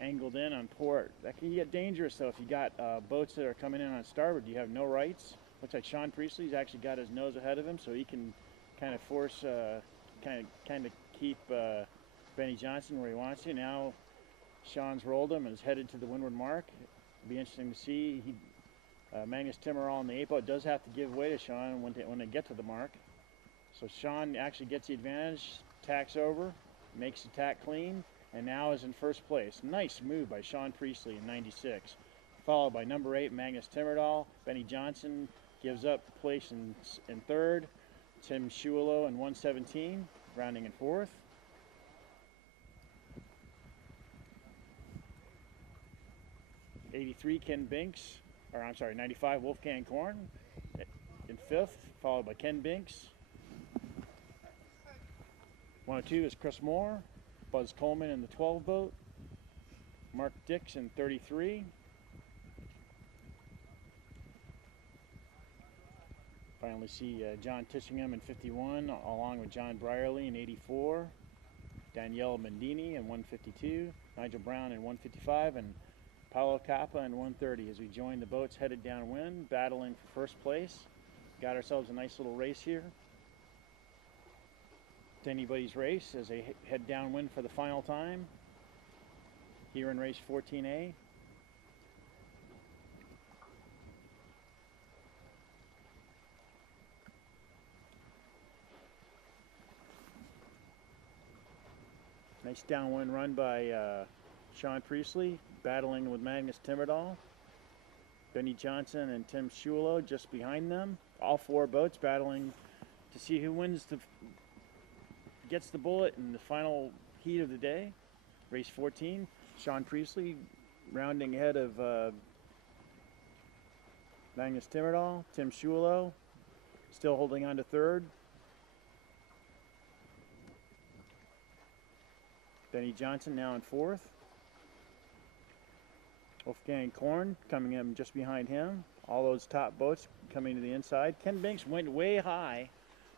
angled in on port. That can get dangerous though if you got boats that are coming in on starboard. You have no rights. Looks like Sean Priestley's actually got his nose ahead of him, so he can kind of force, kind of keep Benny Johnson where he wants to. Now Sean's rolled him and is headed to the windward mark. It'll be interesting to see. Magnus Timmerdahl in the 8 boat does have to give way to Sean when they get to the mark. So Sean actually gets the advantage, tacks over, makes the tack clean, and now is in first place. Nice move by Sean Priestley in 96. Followed by number 8, Magnus Timmerdahl. Benny Johnson gives up place in third. Tim Schuelo in 117, rounding in fourth. '83 Ken Binks, or I'm sorry, 95 Wolfgang Korn in fifth, followed by Ken Binks. 102 is Chris Moore, Buzz Coleman in the 12 boat, Mark Dix in 33. Finally see John Tishingham in 51, along with John Brierley in 84, Daniele Mendini in 152, Nigel Brown in 155, and Paolo Cappa in 130 as we join the boats headed downwind, battling for first place. Got ourselves a nice little race here. It's anybody's race as they head downwind for the final time here in race 14A. Nice downwind run by Sean Priestley, battling with Magnus Timmerdahl. Benny Johnson and Tim Schuelo just behind them. All 4 boats battling to see who gets the bullet in the final heat of the day. Race 14, Sean Priestley rounding ahead of Magnus Timmerdahl. Tim Schuelo still holding on to third. Benny Johnson now in fourth. Wolfgang Korn coming in just behind him. All those top boats coming to the inside. Ken Binks went way high,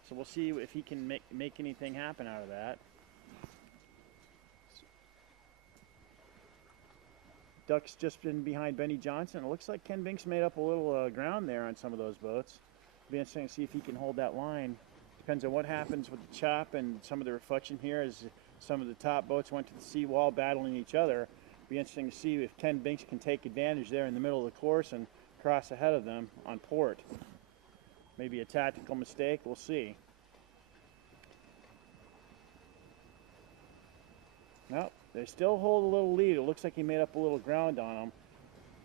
so we'll see if he can make anything happen out of that. ducks just been behind Benny Johnson. It looks like Ken Binks made up a little ground there on some of those boats. It'll be interesting to see if he can hold that line. Depends on what happens with the chop and some of the reflection here as some of the top boats went to the seawall battling each other. It'll be interesting to see if Ken Binks can take advantage there in the middle of the course and cross ahead of them on port. Maybe a tactical mistake, we'll see. Nope, they still hold a little lead. It looks like he made up a little ground on them.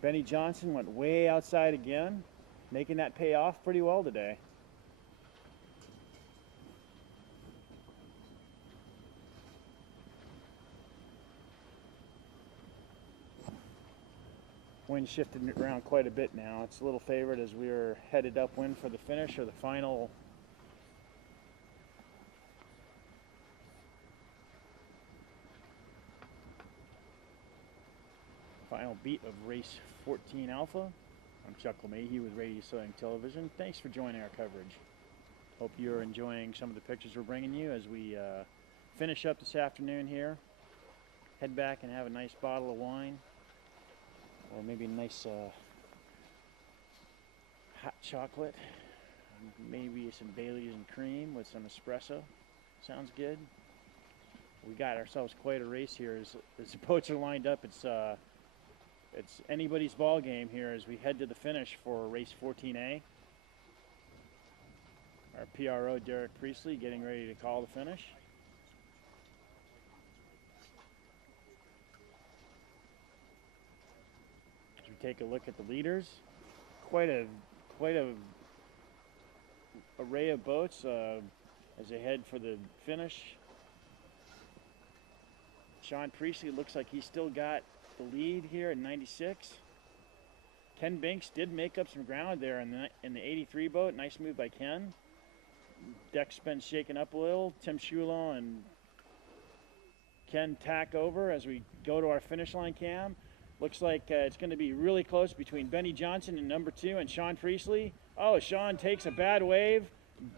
Benny Johnson went way outside again, making that pay off pretty well today. Wind shifted around quite a bit now. It's a little favored as we are headed upwind for the finish or the final beat of race 14 Alpha. I'm Chuck LeMahieu with Radio Sailing Television. Thanks for joining our coverage. Hope you're enjoying some of the pictures we're bringing you as we finish up this afternoon here. Head back and have a nice bottle of wine, or maybe a nice hot chocolate, maybe some Baileys and cream with some espresso. Sounds good. We got ourselves quite a race here as the boats are lined up. It's anybody's ball game here as we head to the finish for race 14A. Our PRO Derek Priestley getting ready to call the finish. As we take a look at the leaders, quite a array of boats as they head for the finish. Sean Priestley looks like he's still got the lead here at 96. Ken Binks did make up some ground there in the 83 boat. Nice move by Ken. Deck's been shaken up a little. Tim Schulo and Ken tack over as we go to our finish line cam. Looks like it's going to be really close between Benny Johnson in number 2 and Sean Priestley. Oh, Sean takes a bad wave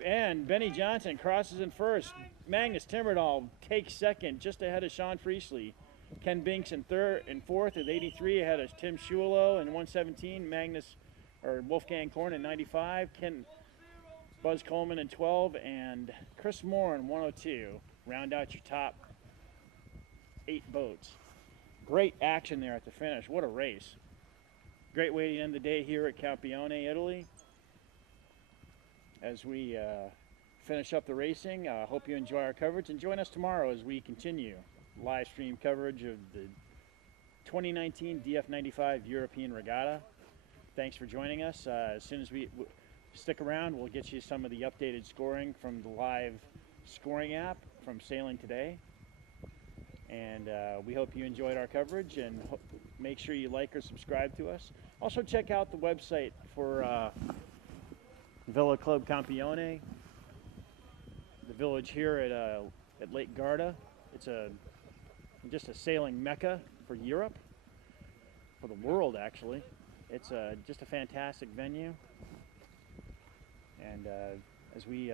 and Benny Johnson crosses in first. Magnus Timmerdahl takes second just ahead of Sean Priestley. Ken Binks in third and fourth at 83 ahead of Tim Schulo in 117. Wolfgang Korn in 95. Buzz Coleman in 12 and Chris Moore in 102. Round out your top 8 boats. Great action there at the finish. What a race. Great way to end the day here at Campione, Italy. As we finish up the racing, hope you enjoy our coverage and join us tomorrow as we continue live stream coverage of the 2019 DF95 European Regatta. Thanks for joining us. As soon as we stick around, we'll get you some of the updated scoring from the live scoring app from Sailing Today. And we hope you enjoyed our coverage, and make sure you like or subscribe to us. Also check out the website for Vela Club Campione, the village here at Lake Garda. It's just a sailing mecca for Europe, for the world actually. It's just a fantastic venue. And as we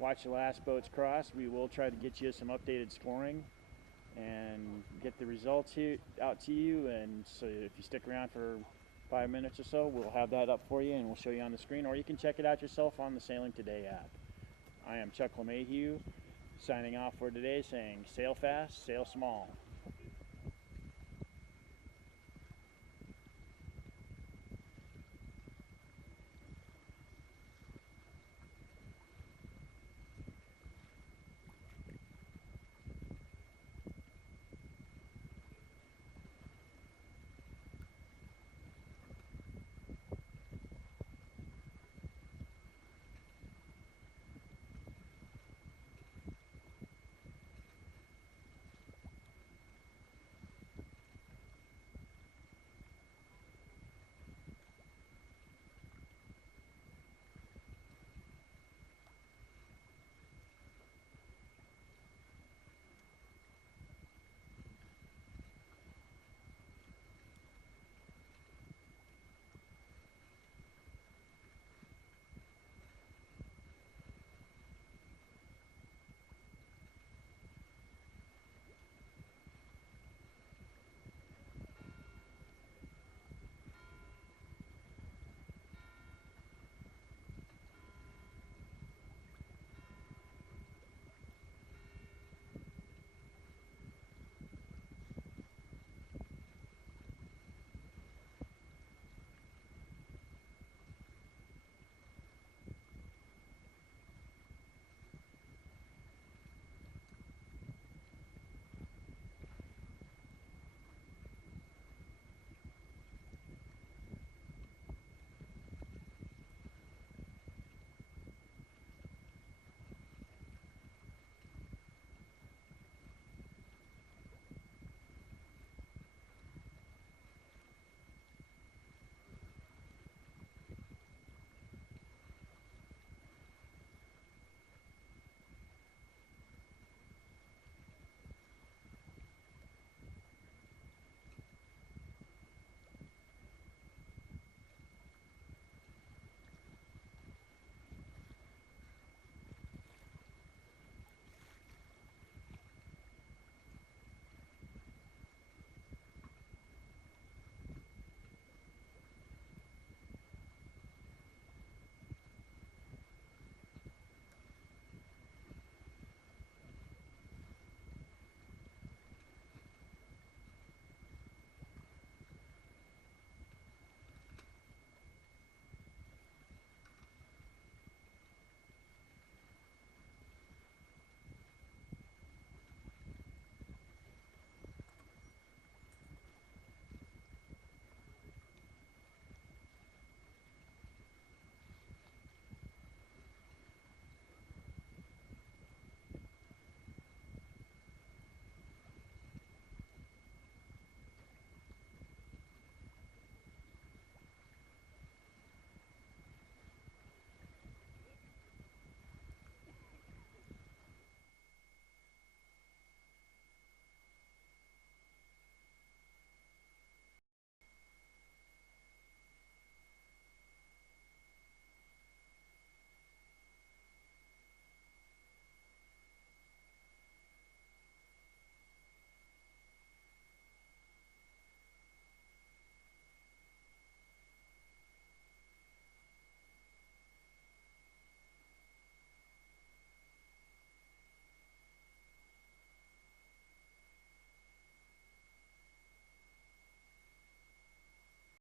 watch the last boats cross, we will try to get you some updated scoring and get the results out to you. And so if you stick around for 5 minutes or so, we'll have that up for you and we'll show you on the screen, or you can check it out yourself on the Sailing Today app. I am Chuck LeMahieu, signing off for today, saying sail fast, sail small.